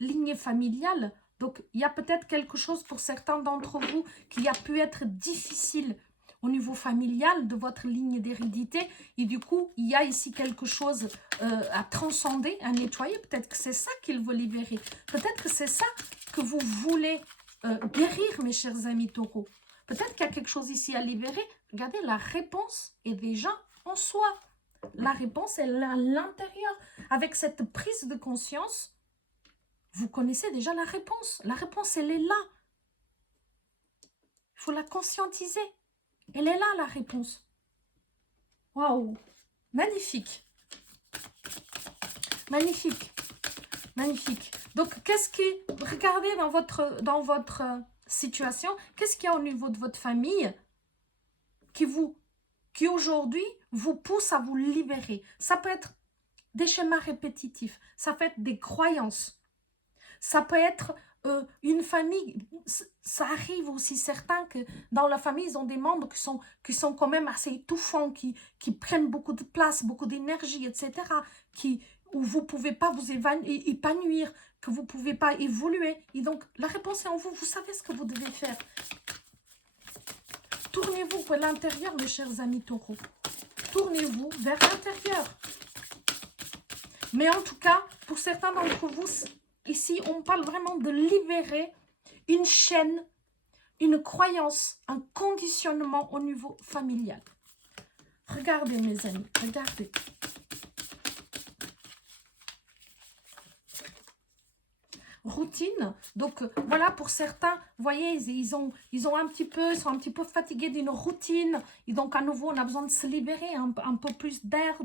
Lignée familiale. Donc, il y a peut-être quelque chose pour certains d'entre vous qui a pu être difficile au niveau familial de votre ligne d'hérédité. Et du coup, il y a ici quelque chose à transcender, à nettoyer. Peut-être que c'est ça qu'il veut libérer. Peut-être que c'est ça que vous voulez guérir, mes chers amis taureaux. Peut-être qu'il y a quelque chose ici à libérer. Regardez, la réponse est déjà en soi. La réponse est à l'intérieur. Avec cette prise de conscience, vous connaissez déjà la réponse. La réponse, elle est là. Il faut la conscientiser. Elle est là, la réponse. Waouh! Magnifique. Magnifique. Magnifique. Donc, qu'est-ce qui... Regardez dans votre situation, qu'est-ce qu'il y a au niveau de votre famille qui aujourd'hui vous pousse à vous libérer. Ça peut être des schémas répétitifs. Ça peut être des croyances. Ça peut être une famille, ça arrive aussi certains que dans la famille, ils ont des membres qui sont quand même assez étouffants, qui prennent beaucoup de place, beaucoup d'énergie, etc. Où vous ne pouvez pas vous épanouir, que vous ne pouvez pas évoluer. Et donc, la réponse est en vous. Vous savez ce que vous devez faire. Tournez-vous vers l'intérieur, mes chers amis taureaux. Tournez-vous vers l'intérieur. Mais en tout cas, pour certains d'entre vous, ici, on parle vraiment de libérer une chaîne, une croyance, un conditionnement au niveau familial. Regardez, mes amis, regardez. routine. Donc, voilà, pour certains, vous voyez, ils sont un petit peu fatigués d'une routine. Et donc, à nouveau, on a besoin de se libérer, un peu plus d'air,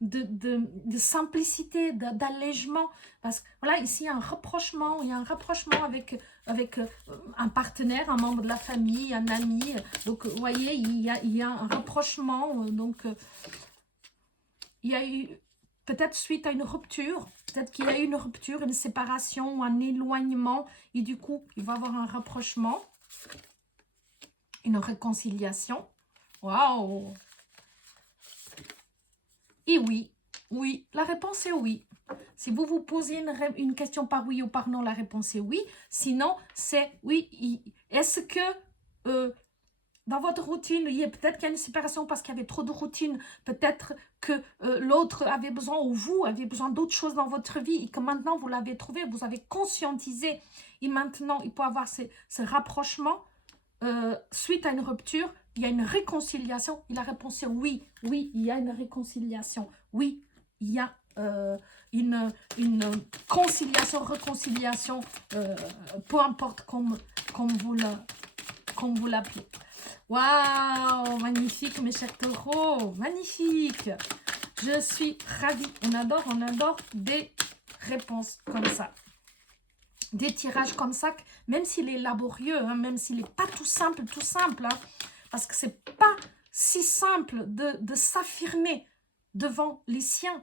de simplicité, d'allègement. Parce que, voilà, ici, il y a un rapprochement. Il y a un rapprochement avec un partenaire, un membre de la famille, un ami. Donc, vous voyez, il y a un rapprochement. Donc, il y a eu, peut-être suite à une rupture, peut-être qu'il y a eu une rupture, une séparation, un éloignement, et du coup, il va y avoir un rapprochement, une réconciliation. Waouh! Et oui, oui, la réponse est oui. Si vous vous posez une question par oui ou par non, la réponse est oui. Sinon, c'est oui. Est-ce que dans votre routine, peut-être qu'il y a une séparation parce qu'il y avait trop de routine, peut-être que l'autre avait besoin, ou vous avez besoin d'autres choses dans votre vie, et que maintenant vous l'avez trouvé, vous avez conscientisé, et maintenant il peut y avoir ce rapprochement, suite à une rupture, il y a une réconciliation, et la réponse est oui, oui, il y a une réconciliation, oui, il y a une conciliation, réconciliation, peu importe comme vous l'appelez. Waouh, magnifique mes chers taureaux, magnifique. Je suis ravie, on adore des réponses comme ça. Des tirages comme ça, même s'il est laborieux, hein, même s'il n'est pas tout simple, hein, parce que c'est pas si simple de s'affirmer devant les siens,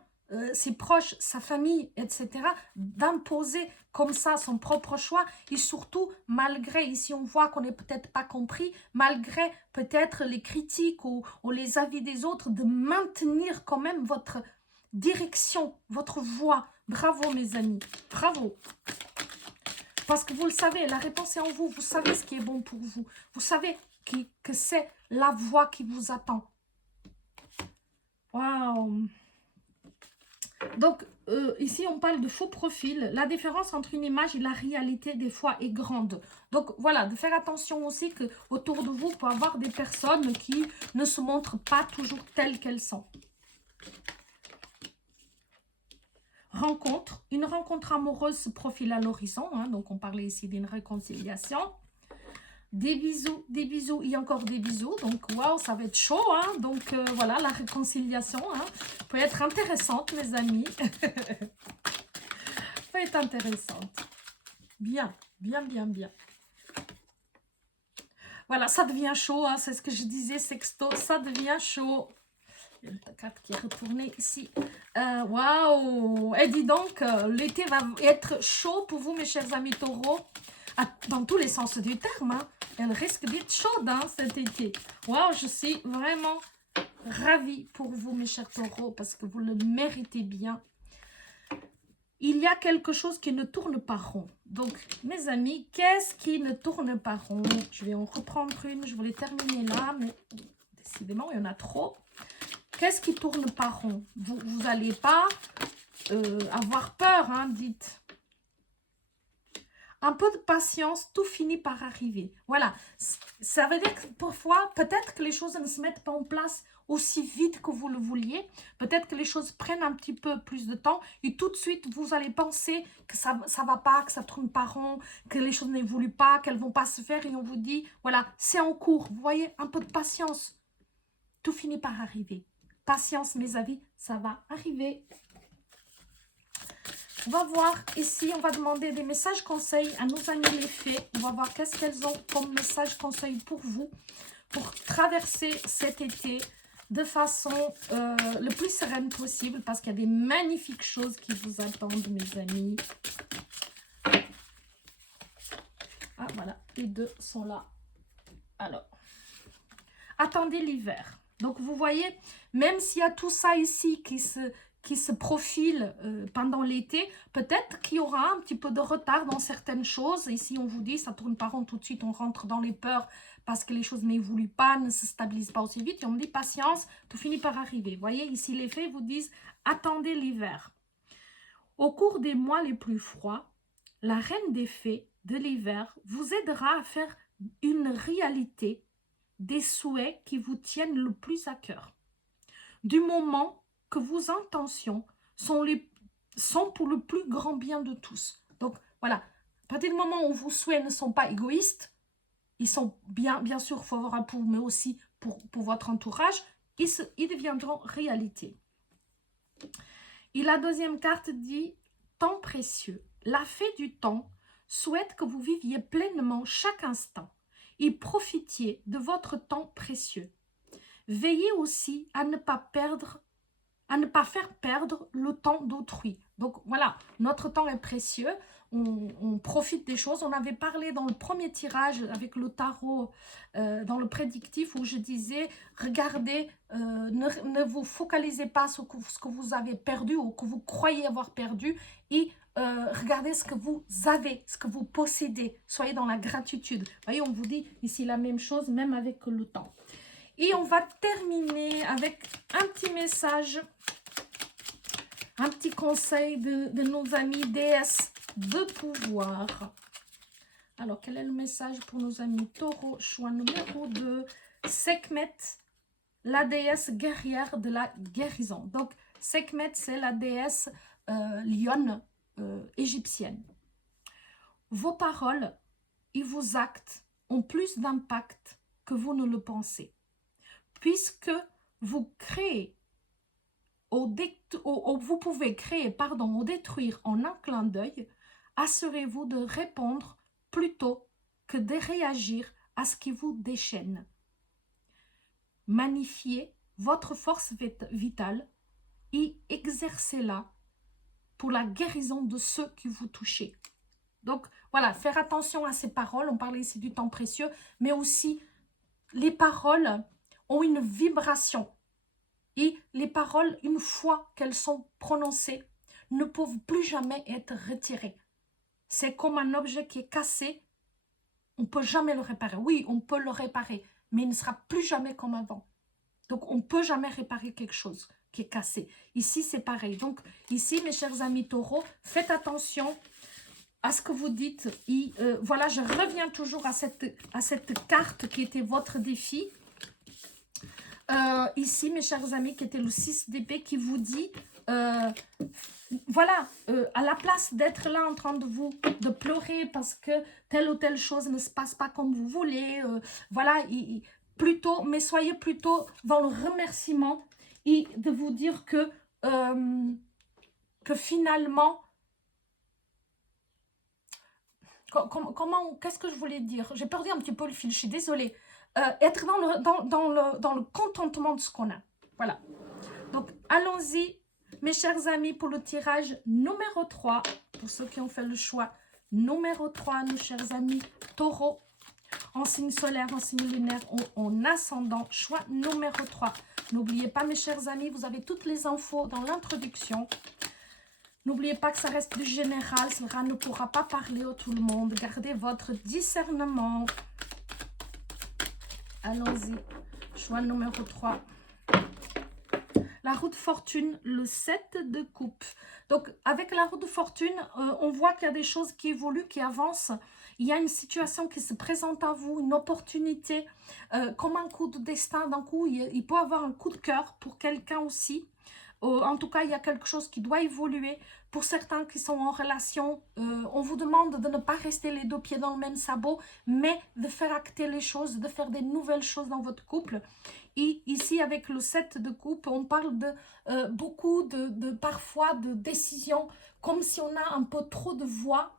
ses proches, sa famille, etc., d'imposer comme ça son propre choix, et surtout, malgré, ici on voit qu'on n'est peut-être pas compris, malgré peut-être les critiques ou les avis des autres, de maintenir quand même votre direction, votre voie. Bravo mes amis, bravo. Parce que vous le savez, la réponse est en vous. Vous savez ce qui est bon pour vous. Vous savez que c'est la voie qui vous attend. Waouh! Donc, ici, on parle de faux profil. La différence entre une image et la réalité, des fois, est grande. Donc, voilà, de faire attention aussi qu'autour de vous, il peut y avoir des personnes qui ne se montrent pas toujours telles qu'elles sont. Rencontre. Une rencontre amoureuse se profile à l'horizon. Hein, donc, on parlait ici d'une réconciliation. Des bisous et encore des bisous. Donc, waouh, ça va être chaud. Hein? Donc, voilà, la réconciliation peut être intéressante, mes amis. Peut être intéressante. Bien. Voilà, ça devient chaud. Hein? C'est ce que je disais, sexto. Ça devient chaud. Il y a une carte qui est retournée ici. Waouh! Et dis donc, l'été va être chaud pour vous, mes chers amis taureaux. Dans tous les sens du terme. Hein? Elle risque d'être chaude cet été. Waouh, je suis vraiment ravie pour vous, mes chers taureaux, parce que vous le méritez bien. Il y a quelque chose qui ne tourne pas rond. Donc, mes amis, qu'est-ce qui ne tourne pas rond? Je vais en reprendre une. Je voulais terminer là, mais décidément, il y en a trop. Qu'est-ce qui tourne pas rond? Vous n'allez pas avoir peur, hein, dites. Un peu de patience, tout finit par arriver. Voilà, ça veut dire que parfois, peut-être que les choses ne se mettent pas en place aussi vite que vous le vouliez. Peut-être que les choses prennent un petit peu plus de temps et tout de suite, vous allez penser que ça ne va pas, que ça ne tourne pas rond, que les choses n'évoluent pas, qu'elles ne vont pas se faire et on vous dit, voilà, c'est en cours. Vous voyez, un peu de patience. Tout finit par arriver. Patience, mes amis, ça va arriver. On va voir ici, on va demander des messages conseils à nos amis les fées. On va voir qu'est-ce qu'elles ont comme message conseil pour vous, pour traverser cet été de façon le plus sereine possible, parce qu'il y a des magnifiques choses qui vous attendent, mes amis. Ah, voilà, les deux sont là. Alors, attendez l'hiver. Donc, vous voyez, même s'il y a tout ça ici qui se profile pendant l'été, peut-être qu'il y aura un petit peu de retard dans certaines choses. Ici, on vous dit, ça tourne pas rond tout de suite, on rentre dans les peurs parce que les choses n'évoluent pas, ne se stabilisent pas aussi vite. Et on me dit, patience, tout finit par arriver. Vous voyez, ici, les fées vous disent, attendez l'hiver. Au cours des mois les plus froids, la reine des fées de l'hiver vous aidera à faire une réalité des souhaits qui vous tiennent le plus à cœur. Du moment que vos intentions sont pour le plus grand bien de tous. Donc, Voilà. À partir du moment où vos souhaits ne sont pas égoïstes, ils sont bien sûr favorables pour vous, mais aussi pour votre entourage, ils deviendront réalité. Et la deuxième carte dit « Temps précieux ». La fée du temps souhaite que vous viviez pleinement chaque instant et profitiez de votre temps précieux. Veillez aussi à ne pas faire perdre le temps d'autrui. Donc voilà, notre temps est précieux, on profite des choses. On avait parlé dans le premier tirage avec le tarot, dans le prédictif, où je disais, regardez, ne vous focalisez pas sur ce que vous avez perdu ou que vous croyez avoir perdu, et regardez ce que vous avez, ce que vous possédez. Soyez dans la gratitude. Vous voyez, on vous dit ici la même chose, même avec le temps. Et on va terminer avec un petit message, un petit conseil de nos amis déesses de pouvoir. Alors, quel est le message pour nos amis taureaux? Choix numéro 2, Sekhmet, la déesse guerrière de la guérison. Donc, Sekhmet, c'est la déesse lionne égyptienne. Vos paroles et vos actes ont plus d'impact que vous ne le pensez. Puisque vous créez, vous pouvez créer, ou détruire en un clin d'œil, assurez-vous de répondre plutôt que de réagir à ce qui vous déchaîne. Magnifiez votre force vitale et exercez-la pour la guérison de ceux qui vous touchez. Donc voilà, faire attention à ces paroles. On parlait ici du temps précieux, mais aussi les paroles ont une vibration. Et les paroles, une fois qu'elles sont prononcées, ne peuvent plus jamais être retirées. C'est comme un objet qui est cassé, on ne peut jamais le réparer. Oui, on peut le réparer, mais il ne sera plus jamais comme avant. Donc, on ne peut jamais réparer quelque chose qui est cassé. Ici, c'est pareil. Donc, ici, mes chers amis taureaux, faites attention à ce que vous dites. Et voilà, je reviens toujours à cette carte qui était votre défi. Ici, mes chers amis, qui était le 6 d'épée, qui vous dit, voilà, à la place d'être là en train de pleurer parce que telle ou telle chose ne se passe pas comme vous voulez, voilà, plutôt, mais soyez plutôt dans le remerciement et de vous dire que finalement, qu'est-ce que je voulais dire? J'ai perdu un petit peu le fil, je suis désolée. Être dans le contentement de ce qu'on a. Voilà. Donc, allons-y, mes chers amis, pour le tirage numéro 3. Pour ceux qui ont fait le choix numéro 3, nos chers amis taureaux, en signe solaire, en signe lunaire, en ascendant, choix numéro 3. N'oubliez pas, mes chers amis, vous avez toutes les infos dans l'introduction. N'oubliez pas que ça reste du général, cela ne pourra pas parler à tout le monde. Gardez votre discernement. Allons-y. Choix numéro 3. La roue de fortune, le 7 de coupe. Donc, avec la roue de fortune, on voit qu'il y a des choses qui évoluent, qui avancent. Il y a une situation qui se présente à vous, une opportunité, comme un coup de destin. D'un coup, il peut y avoir un coup de cœur pour quelqu'un aussi. En tout cas, il y a quelque chose qui doit évoluer. Pour certains qui sont en relation, on vous demande de ne pas rester les deux pieds dans le même sabot, mais de faire acter les choses, de faire des nouvelles choses dans votre couple. Et ici, avec le 7 de coupe, on parle de beaucoup parfois de décisions, comme si on a un peu trop de voix.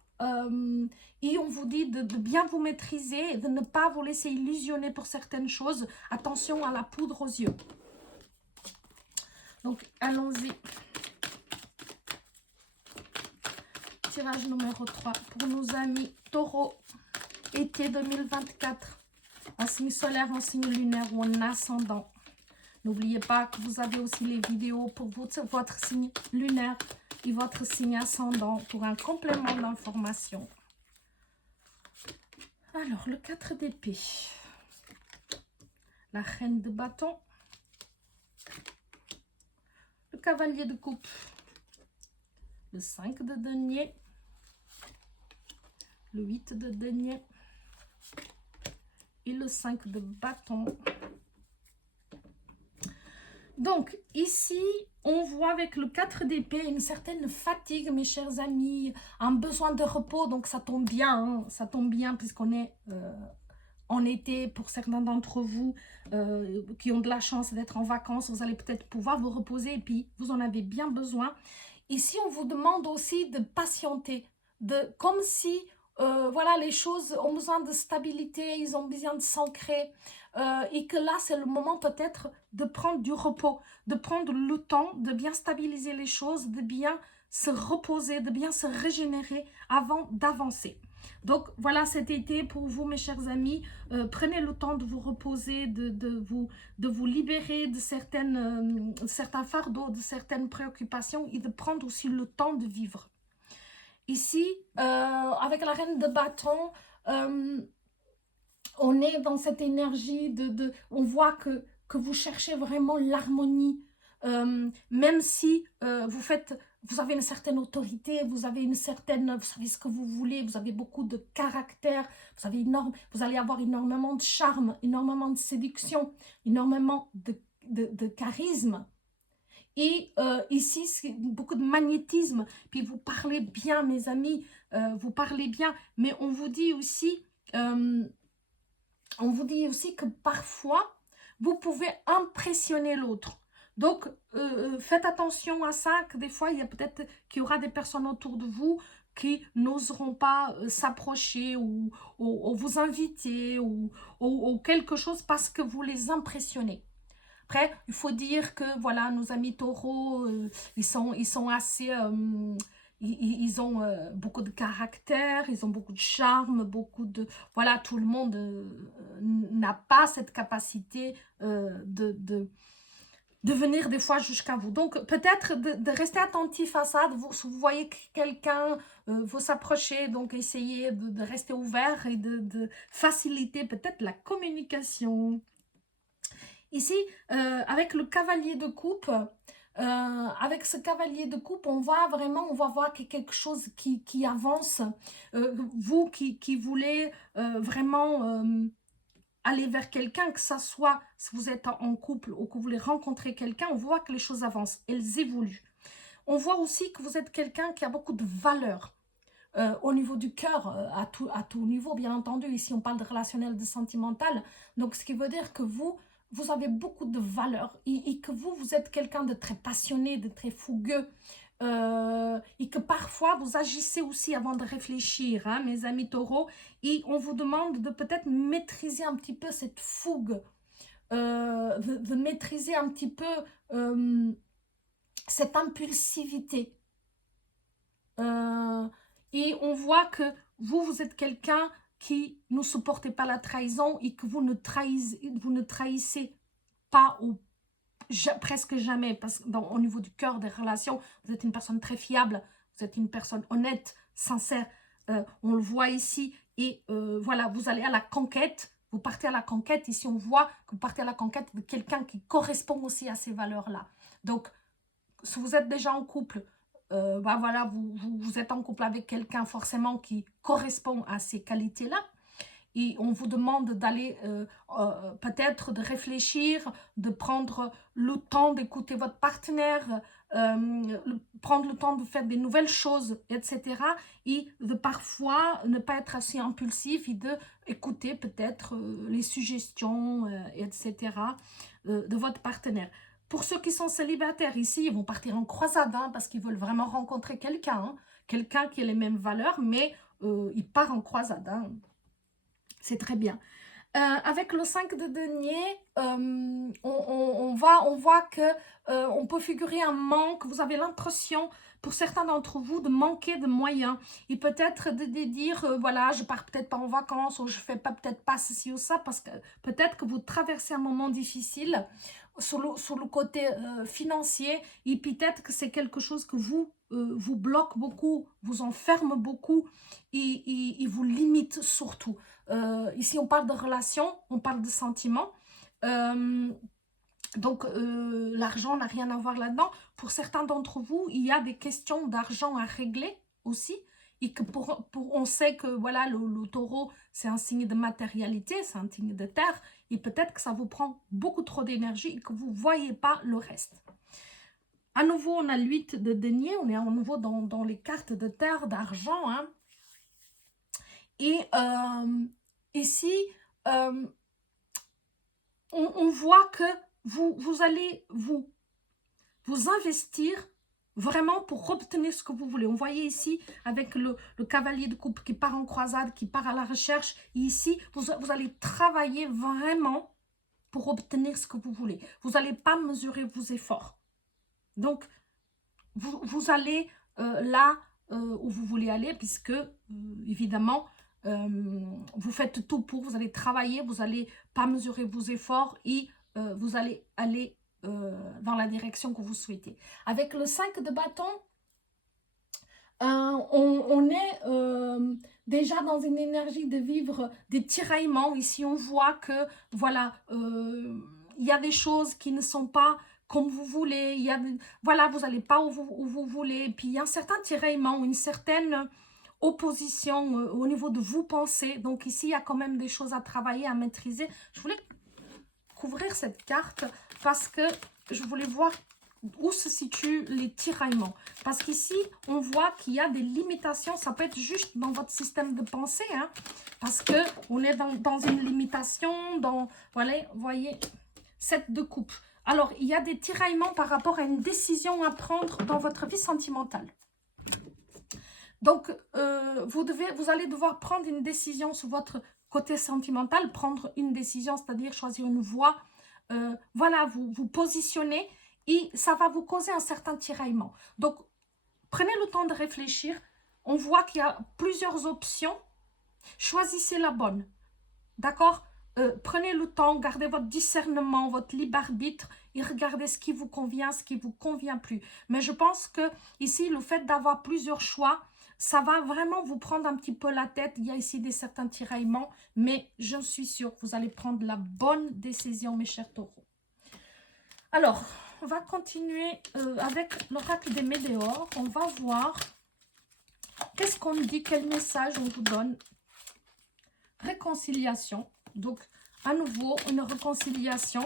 Et on vous dit de bien vous maîtriser, de ne pas vous laisser illusionner pour certaines choses. Attention à la poudre aux yeux. Donc, allons-y. Tirage numéro 3 pour nos amis taureaux. Été 2024. En signe solaire, en signe lunaire ou en ascendant. N'oubliez pas que vous avez aussi les vidéos pour votre signe lunaire et votre signe ascendant pour un complément d'information. Alors, le 4 d'épée. La reine de bâton. Le cavalier de coupe. Le 5 de denier. Le 8 de denier. Et le 5 de bâton. Donc, ici, on voit avec le 4 d'épée une certaine fatigue, mes chers amis, un besoin de repos. Donc, ça tombe bien, hein, ça tombe bien puisqu'on est en été. Pour certains d'entre vous qui ont de la chance d'être en vacances, vous allez peut-être pouvoir vous reposer et puis vous en avez bien besoin. Ici, on vous demande aussi de patienter, comme si voilà, les choses ont besoin de stabilité, ils ont besoin de s'ancrer, et que là, c'est le moment peut-être de prendre du repos, de prendre le temps de bien stabiliser les choses, de bien se reposer, de bien se régénérer avant d'avancer. Donc voilà, cet été pour vous, mes chers amis, prenez le temps de vous reposer, de vous libérer de certains fardeaux, de certaines préoccupations et de prendre aussi le temps de vivre. Ici, avec la reine de bâton, on est dans cette énergie on voit que vous cherchez vraiment l'harmonie, même si vous avez une certaine autorité, vous savez ce que vous voulez, vous avez beaucoup de caractère, vous allez avoir énormément de charme, énormément de séduction, énormément de charisme. Et ici, c'est beaucoup de magnétisme. Puis vous parlez bien, mes amis, vous parlez bien, mais on vous dit aussi que parfois, vous pouvez impressionner l'autre. Donc, faites attention à ça, que des fois, il y a peut-être qu'il y aura des personnes autour de vous qui n'oseront pas s'approcher ou vous inviter ou quelque chose parce que vous les impressionnez. Après, il faut dire que voilà, nos amis taureaux, ils sont assez... ils ont beaucoup de caractère, ils ont beaucoup de charme, beaucoup de... Voilà, tout le monde n'a pas cette capacité de venir des fois jusqu'à vous. Donc, peut-être de rester attentif à ça. Si vous voyez que quelqu'un veut s'approcher, donc essayez de rester ouvert et de faciliter peut-être la communication. Ici, avec le cavalier de coupe, avec ce cavalier de coupe, on va voir qu'il y a quelque chose qui avance. Vous qui voulez vraiment aller vers quelqu'un, que ça soit si vous êtes en couple ou que vous voulez rencontrer quelqu'un, on voit que les choses avancent, elles évoluent. On voit aussi que vous êtes quelqu'un qui a beaucoup de valeur. Au niveau du cœur, à tout niveau, bien entendu. Ici, on parle de relationnel, de sentimental. Donc, ce qui veut dire que vous avez beaucoup de valeur et que vous êtes quelqu'un de très passionné, de très fougueux. Et que parfois, vous agissez aussi avant de réfléchir, hein, mes amis taureaux. Et on vous demande de peut-être maîtriser un petit peu cette fougue, de maîtriser un petit peu cette impulsivité. Et on voit que vous êtes quelqu'un qui ne supportez pas la trahison et que vous ne trahissez pas ou presque jamais, parce que au niveau du cœur des relations, vous êtes une personne très fiable, vous êtes une personne honnête, sincère, on le voit ici, et voilà, vous allez à la conquête, vous partez à la conquête, ici on voit que vous partez à la conquête de quelqu'un qui correspond aussi à ces valeurs-là. Donc, si vous êtes déjà en couple, voilà, vous êtes en couple avec quelqu'un forcément qui correspond à ces qualités-là. Et on vous demande d'aller peut-être de réfléchir, de prendre le temps d'écouter votre partenaire, prendre le temps de faire des nouvelles choses, etc. Et de parfois ne pas être assez impulsif et d'écouter peut-être les suggestions, etc. De votre partenaire. Pour ceux qui sont célibataires ici, ils vont partir en croisade hein, parce qu'ils veulent vraiment rencontrer quelqu'un. Hein, quelqu'un qui a les mêmes valeurs, mais il part en croisade. Hein. C'est très bien. Avec le 5 de denier, on voit que on peut figurer un manque. Vous avez l'impression, pour certains d'entre vous, de manquer de moyens. Et peut-être de dire, voilà, je pars peut-être pas en vacances, ou je fais peut-être pas ceci ou ça, parce que peut-être que vous traversez un moment difficile sur le côté financier. Et peut-être que c'est quelque chose que vous bloque beaucoup, vous enferme beaucoup et vous limite surtout. Ici, on parle de relations, on parle de sentiments. Donc, l'argent n'a rien à voir là-dedans. Pour certains d'entre vous, il y a des questions d'argent à régler aussi. et que on sait que voilà, le taureau, c'est un signe de matérialité, c'est un signe de terre, et peut-être que ça vous prend beaucoup trop d'énergie et que vous ne voyez pas le reste. À nouveau, on a l'8 de denier, on est à nouveau dans les cartes de terre, d'argent. Hein. Et ici, on voit que vous allez vous investir vraiment pour obtenir ce que vous voulez. On voyait ici avec le cavalier de coupe qui part en croisade, qui part à la recherche. Et ici, vous allez travailler vraiment pour obtenir ce que vous voulez. Vous n'allez pas mesurer vos efforts. Donc, vous allez là où vous voulez aller, puisque, évidemment, vous faites tout pour, vous allez travailler, vous n'allez pas mesurer vos efforts et vous allez aller dans la direction que vous souhaitez. Avec le 5 de bâton, on est déjà dans une énergie de vivre des tiraillements. Ici, on voit que, voilà, il y a des choses qui ne sont pas comme vous voulez. Voilà, vous n'allez pas où vous voulez. Et puis, il y a un certain tiraillement, une certaine opposition au niveau de vos pensées. Donc, ici, il y a quand même des choses à travailler, à maîtriser. Je voulais couvrir cette carte parce que je voulais voir où se situent les tiraillements. Parce qu'ici, on voit qu'il y a des limitations. Ça peut être juste dans votre système de pensée. Hein, parce qu'on est dans une limitation. Voilà, vous voyez, 7 de coupe. Alors, il y a des tiraillements par rapport à une décision à prendre dans votre vie sentimentale. Donc, vous allez devoir prendre une décision sur votre côté sentimental. Prendre une décision, c'est-à-dire choisir une voie. Voilà, vous positionnez. Et ça va vous causer un certain tiraillement. Donc, prenez le temps de réfléchir. On voit qu'il y a plusieurs options. Choisissez la bonne. D'accord? Prenez le temps, gardez votre discernement, votre libre arbitre et regardez ce qui vous convient, ce qui ne vous convient plus. Mais je pense que ici, le fait d'avoir plusieurs choix, ça va vraiment vous prendre un petit peu la tête. Il y a ici certains tiraillements, mais je suis sûre que vous allez prendre la bonne décision, mes chers taureaux. Alors, on va continuer avec l'oracle des météores. On va voir qu'est-ce qu'on dit, quel message on vous donne. Réconciliation. Donc, à nouveau, une réconciliation.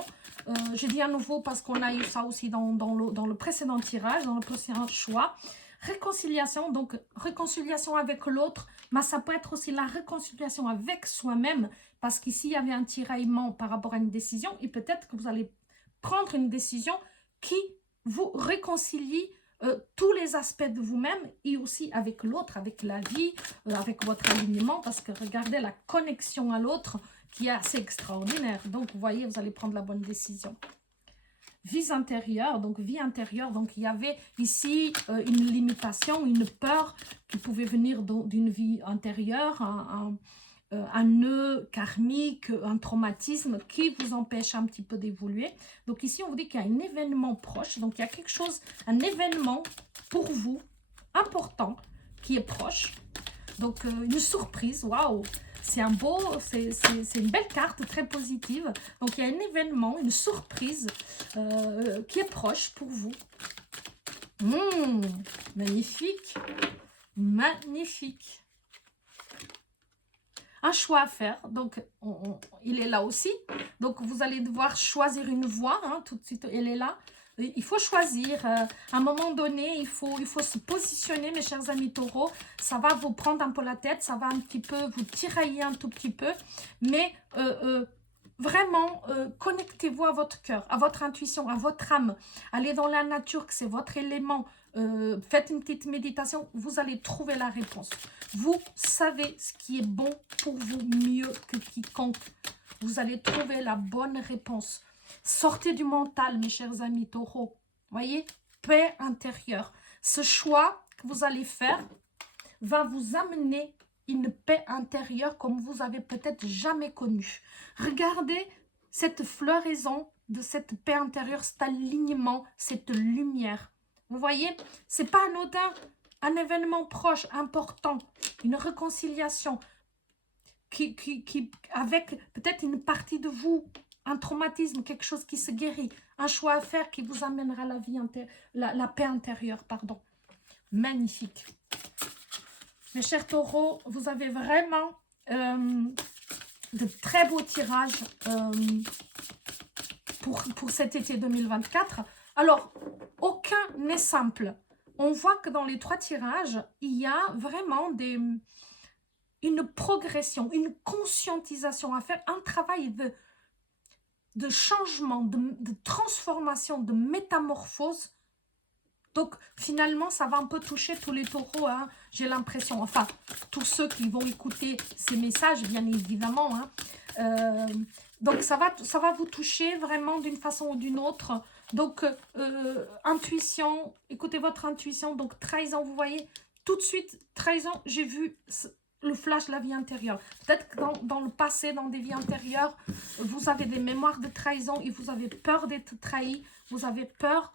Je dis à nouveau parce qu'on a eu ça aussi dans le précédent tirage, dans le précédent choix. Réconciliation, donc réconciliation avec l'autre, mais ça peut être aussi la réconciliation avec soi-même, parce qu'ici, il y avait un tiraillement par rapport à une décision, et peut-être que vous allez prendre une décision qui vous réconcilie tous les aspects de vous-même et aussi avec l'autre, avec la vie, avec votre alignement, parce que regardez la connexion à l'autre qui est assez extraordinaire. Donc, vous voyez, vous allez prendre la bonne décision. Vie intérieure, donc il y avait ici une limitation, une peur qui pouvait venir d'une vie antérieure, un nœud karmique, un traumatisme qui vous empêche un petit peu d'évoluer. Donc ici, on vous dit qu'il y a un événement proche. Donc il y a quelque chose, un événement pour vous, important, qui est proche. Donc une surprise, waouh! C'est une belle carte, très positive. Donc il y a un événement, une surprise qui est proche pour vous. Magnifique! Magnifique! Un choix à faire, donc il est là aussi. Donc vous allez devoir choisir une voie, hein, tout de suite, elle est là. Il faut choisir, à un moment donné, il faut se positionner, mes chers amis taureaux. Ça va vous prendre un peu la tête, ça va un petit peu vous tirailler un tout petit peu. Mais vraiment, connectez-vous à votre cœur, à votre intuition, à votre âme. Allez dans la nature, que c'est votre élément. Faites une petite méditation, vous allez trouver la réponse. Vous savez ce qui est bon pour vous mieux que quiconque. Vous allez trouver la bonne réponse. Sortez du mental, mes chers amis taureaux. Voyez, paix intérieure. Ce choix que vous allez faire va vous amener une paix intérieure comme vous avez peut-être jamais connue. Regardez cette floraison de cette paix intérieure, cet alignement, cette lumière. Vous voyez, c'est pas anodin, un événement proche, important, une réconciliation avec peut-être une partie de vous, un traumatisme, quelque chose qui se guérit, un choix à faire qui vous amènera la paix intérieure, pardon. Magnifique. Mes chers taureaux, vous avez vraiment de très beaux tirages pour cet été 2024. Alors, aucun n'est simple. On voit que dans les 3 tirages, il y a vraiment une progression, une conscientisation à faire, un travail de changement, de transformation, de métamorphose. Donc, finalement, ça va un peu toucher tous les taureaux, hein, j'ai l'impression. Enfin, tous ceux qui vont écouter ces messages, bien évidemment. Hein. Donc, ça va vous toucher vraiment d'une façon ou d'une autre. Donc, intuition, écoutez votre intuition. Donc, trahison, vous voyez, tout de suite, trahison, j'ai vu le flash de la vie intérieure. Peut-être que dans le passé, dans des vies antérieures, vous avez des mémoires de trahison et vous avez peur d'être trahi, vous avez peur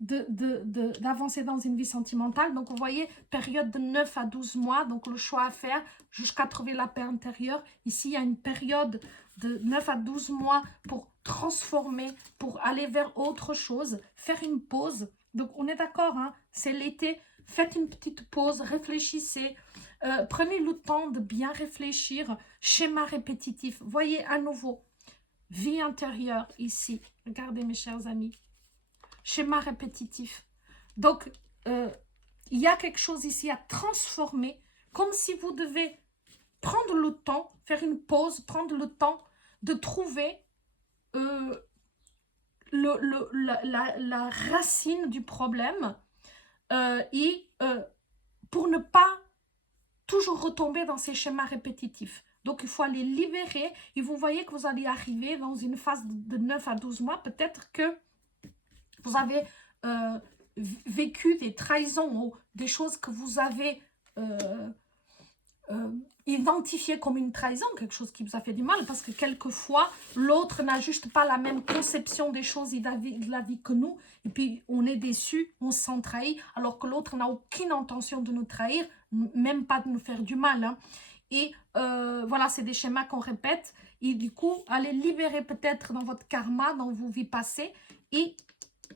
d'avancer dans une vie sentimentale. Donc, vous voyez, période de 9 à 12 mois, donc le choix à faire jusqu'à trouver la paix intérieure. Ici, il y a une période de 9 à 12 mois pour transformer, pour aller vers autre chose, faire une pause. Donc, on est d'accord, hein, c'est l'été, faites une petite pause, réfléchissez, prenez le temps de bien réfléchir, schéma répétitif. Voyez à nouveau, vie intérieure ici. Regardez mes chers amis. Schéma répétitif. Donc, il y a quelque chose ici à transformer, comme si vous devez prendre le temps, faire une pause, prendre le temps de trouver la racine du problème et pour ne pas toujours retomber dans ces schémas répétitifs. Donc, il faut aller libérer et vous voyez que vous allez arriver dans une phase de 9 à 12 mois. Peut-être que vous avez vécu des trahisons ou des choses que vous avez identifiées comme une trahison, quelque chose qui vous a fait du mal, parce que quelquefois, l'autre n'a juste pas la même conception des choses et de la vie que nous, et puis on est déçu, on se sent trahi, alors que l'autre n'a aucune intention de nous trahir, même pas de nous faire du mal. Hein. Et voilà, c'est des schémas qu'on répète, et du coup, allez libérer peut-être dans votre karma, dans vos vies passées, et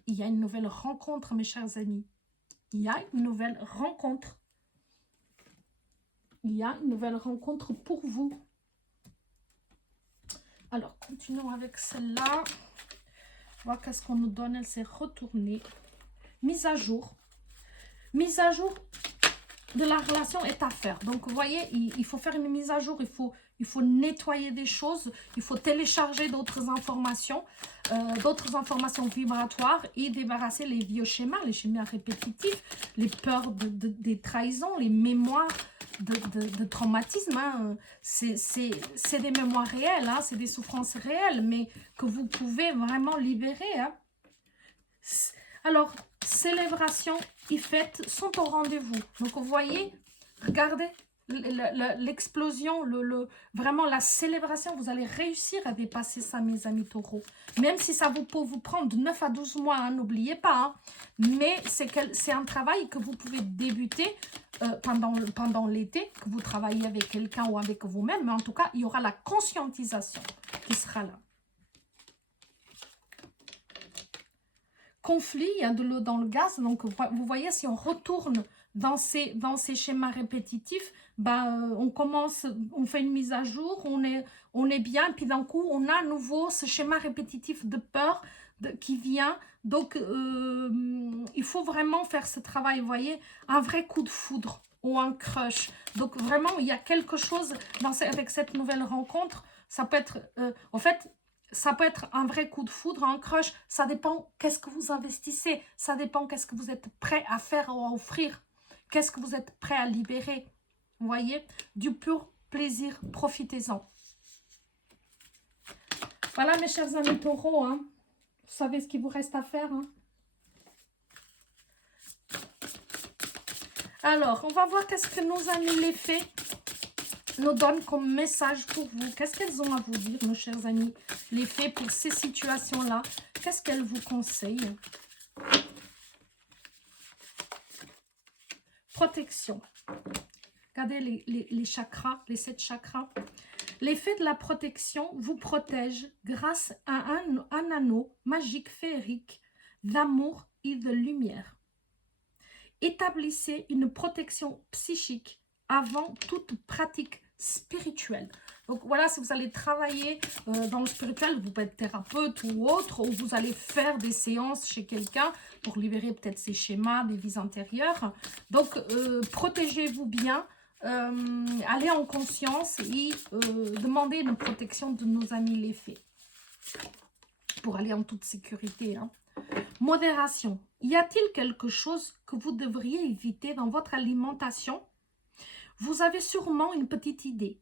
il y a une nouvelle rencontre, mes chers amis. Il y a une nouvelle rencontre. Il y a une nouvelle rencontre pour vous. Alors, continuons avec celle-là. Voir qu'est-ce qu'on nous donne. Elle s'est retournée. Mise à jour. Mise à jour de la relation est à faire. Donc, vous voyez, il faut faire une mise à jour. Il faut nettoyer des choses. Il faut télécharger d'autres informations vibratoires et débarrasser les vieux schémas, les schémas répétitifs, les peurs des trahisons, les mémoires de traumatisme. Hein. C'est des mémoires réelles, hein, c'est des souffrances réelles, mais que vous pouvez vraiment libérer. Hein. Alors, célébration et fêtes sont au rendez-vous. Donc, vous voyez, regardez l'explosion, vraiment la célébration. Vous allez réussir à dépasser ça, mes amis taureaux. Même si ça peut vous prendre de 9 à 12 mois, hein, n'oubliez pas. Hein. Mais c'est un travail que vous pouvez débuter pendant l'été, que vous travaillez avec quelqu'un ou avec vous-même. Mais en tout cas, il y aura la conscientisation qui sera là. Conflit, il y a de l'eau dans le gaz. Donc, vous voyez, si on retourne dans ces schémas répétitifs, on commence, on fait une mise à jour, on est bien, puis d'un coup, on a à nouveau ce schéma répétitif de peur qui vient. Donc, il faut vraiment faire ce travail, vous voyez, un vrai coup de foudre ou un crush. Donc, vraiment, il y a quelque chose avec cette nouvelle rencontre. Ça peut être, en fait, ça peut être un vrai coup de foudre, un crush. Ça dépend qu'est-ce que vous investissez. Ça dépend qu'est-ce que vous êtes prêt à faire ou à offrir. Qu'est-ce que vous êtes prêt à libérer. Vous voyez, du pur plaisir, profitez-en. Voilà mes chers amis taureaux. Hein. Vous savez ce qu'il vous reste à faire. Hein. Alors, on va voir qu'est-ce que nos amis les fées nous donnent comme message pour vous. Qu'est-ce qu'elles ont à vous dire, nos chers amis les fées, pour ces situations-là? Qu'est-ce qu'elles vous conseillent? Protection. Regardez les chakras, les 7 chakras. Les fées de la protection vous protègent grâce à un anneau magique féerique d'amour et de lumière. Établissez une protection psychique avant toute pratique spirituelle. Donc voilà, si vous allez travailler dans le spirituel, vous pouvez être thérapeute ou autre, ou vous allez faire des séances chez quelqu'un pour libérer peut-être ces schémas, des vies antérieures. Donc protégez-vous bien, allez en conscience et demandez une protection de nos amis les fées pour aller en toute sécurité. Hein. Modération. Y a-t-il quelque chose que vous devriez éviter dans votre alimentation? Vous avez sûrement une petite idée.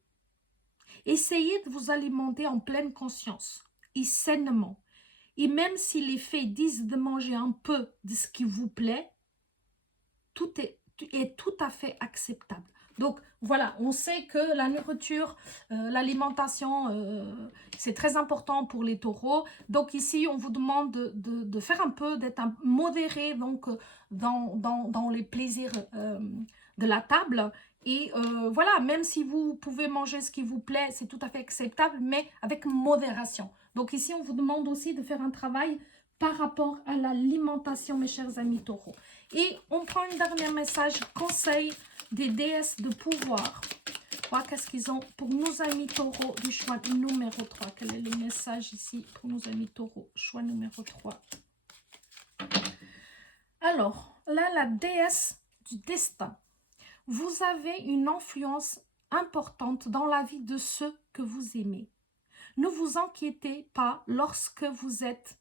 Essayez de vous alimenter en pleine conscience et sainement. Et même si les fées disent de manger un peu de ce qui vous plaît, tout est tout à fait acceptable. Donc voilà, on sait que la nourriture, l'alimentation, c'est très important pour les taureaux. Donc ici, on vous demande de faire un peu, d'être modéré donc, dans les plaisirs de la table. Et voilà, même si vous pouvez manger ce qui vous plaît, c'est tout à fait acceptable, mais avec modération. Donc ici, on vous demande aussi de faire un travail par rapport à l'alimentation, mes chers amis taureaux. Et on prend un dernier message, conseil des déesses de pouvoir. Qu'est-ce qu'ils ont pour nos amis taureaux du choix numéro 3? Quel est le message ici pour nos amis taureaux? Choix numéro 3. Alors, là, la déesse du destin. Vous avez une influence importante dans la vie de ceux que vous aimez. Ne vous inquiétez pas lorsque vous êtes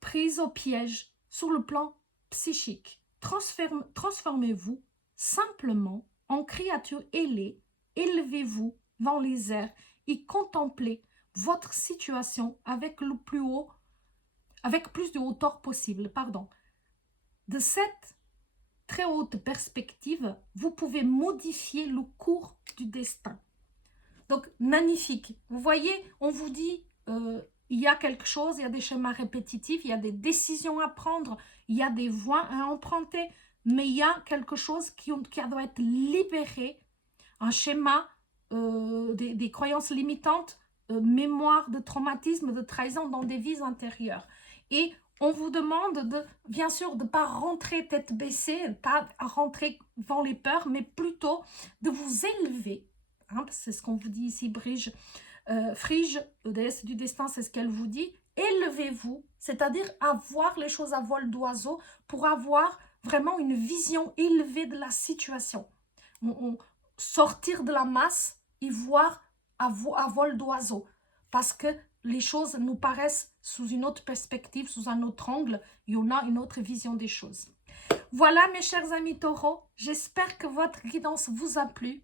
prise au piège sur le plan psychique. Transformez-vous simplement en créature ailée, élevez-vous dans les airs et contemplez votre situation avec plus de hauteur possible. De cette très haute perspective, vous pouvez modifier le cours du destin. Donc, magnifique. Vous voyez, on vous dit, il y a quelque chose, il y a des schémas répétitifs, il y a des décisions à prendre, il y a des voies à emprunter, mais il y a quelque chose qui doit être libéré, un schéma, des croyances limitantes, mémoire de traumatisme, de trahison dans des vies antérieures. Et on vous demande, bien sûr, de ne pas rentrer tête baissée, pas rentrer dans les peurs, mais plutôt de vous élever. Hein, c'est ce qu'on vous dit ici, Frige, déesse du destin, c'est ce qu'elle vous dit. Élevez-vous, c'est-à-dire avoir les choses à vol d'oiseau pour avoir vraiment une vision élevée de la situation. Sortir de la masse et voir à vol d'oiseau. Parce que les choses nous paraissent sous une autre perspective, sous un autre angle, et on a une autre vision des choses. Voilà mes chers amis taureaux, j'espère que votre guidance vous a plu.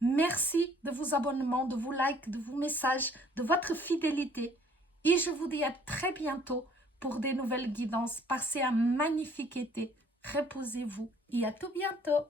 Merci de vos abonnements, de vos likes, de vos messages, de votre fidélité. Et je vous dis à très bientôt pour des nouvelles guidances. Passez un magnifique été. Reposez-vous et à tout bientôt.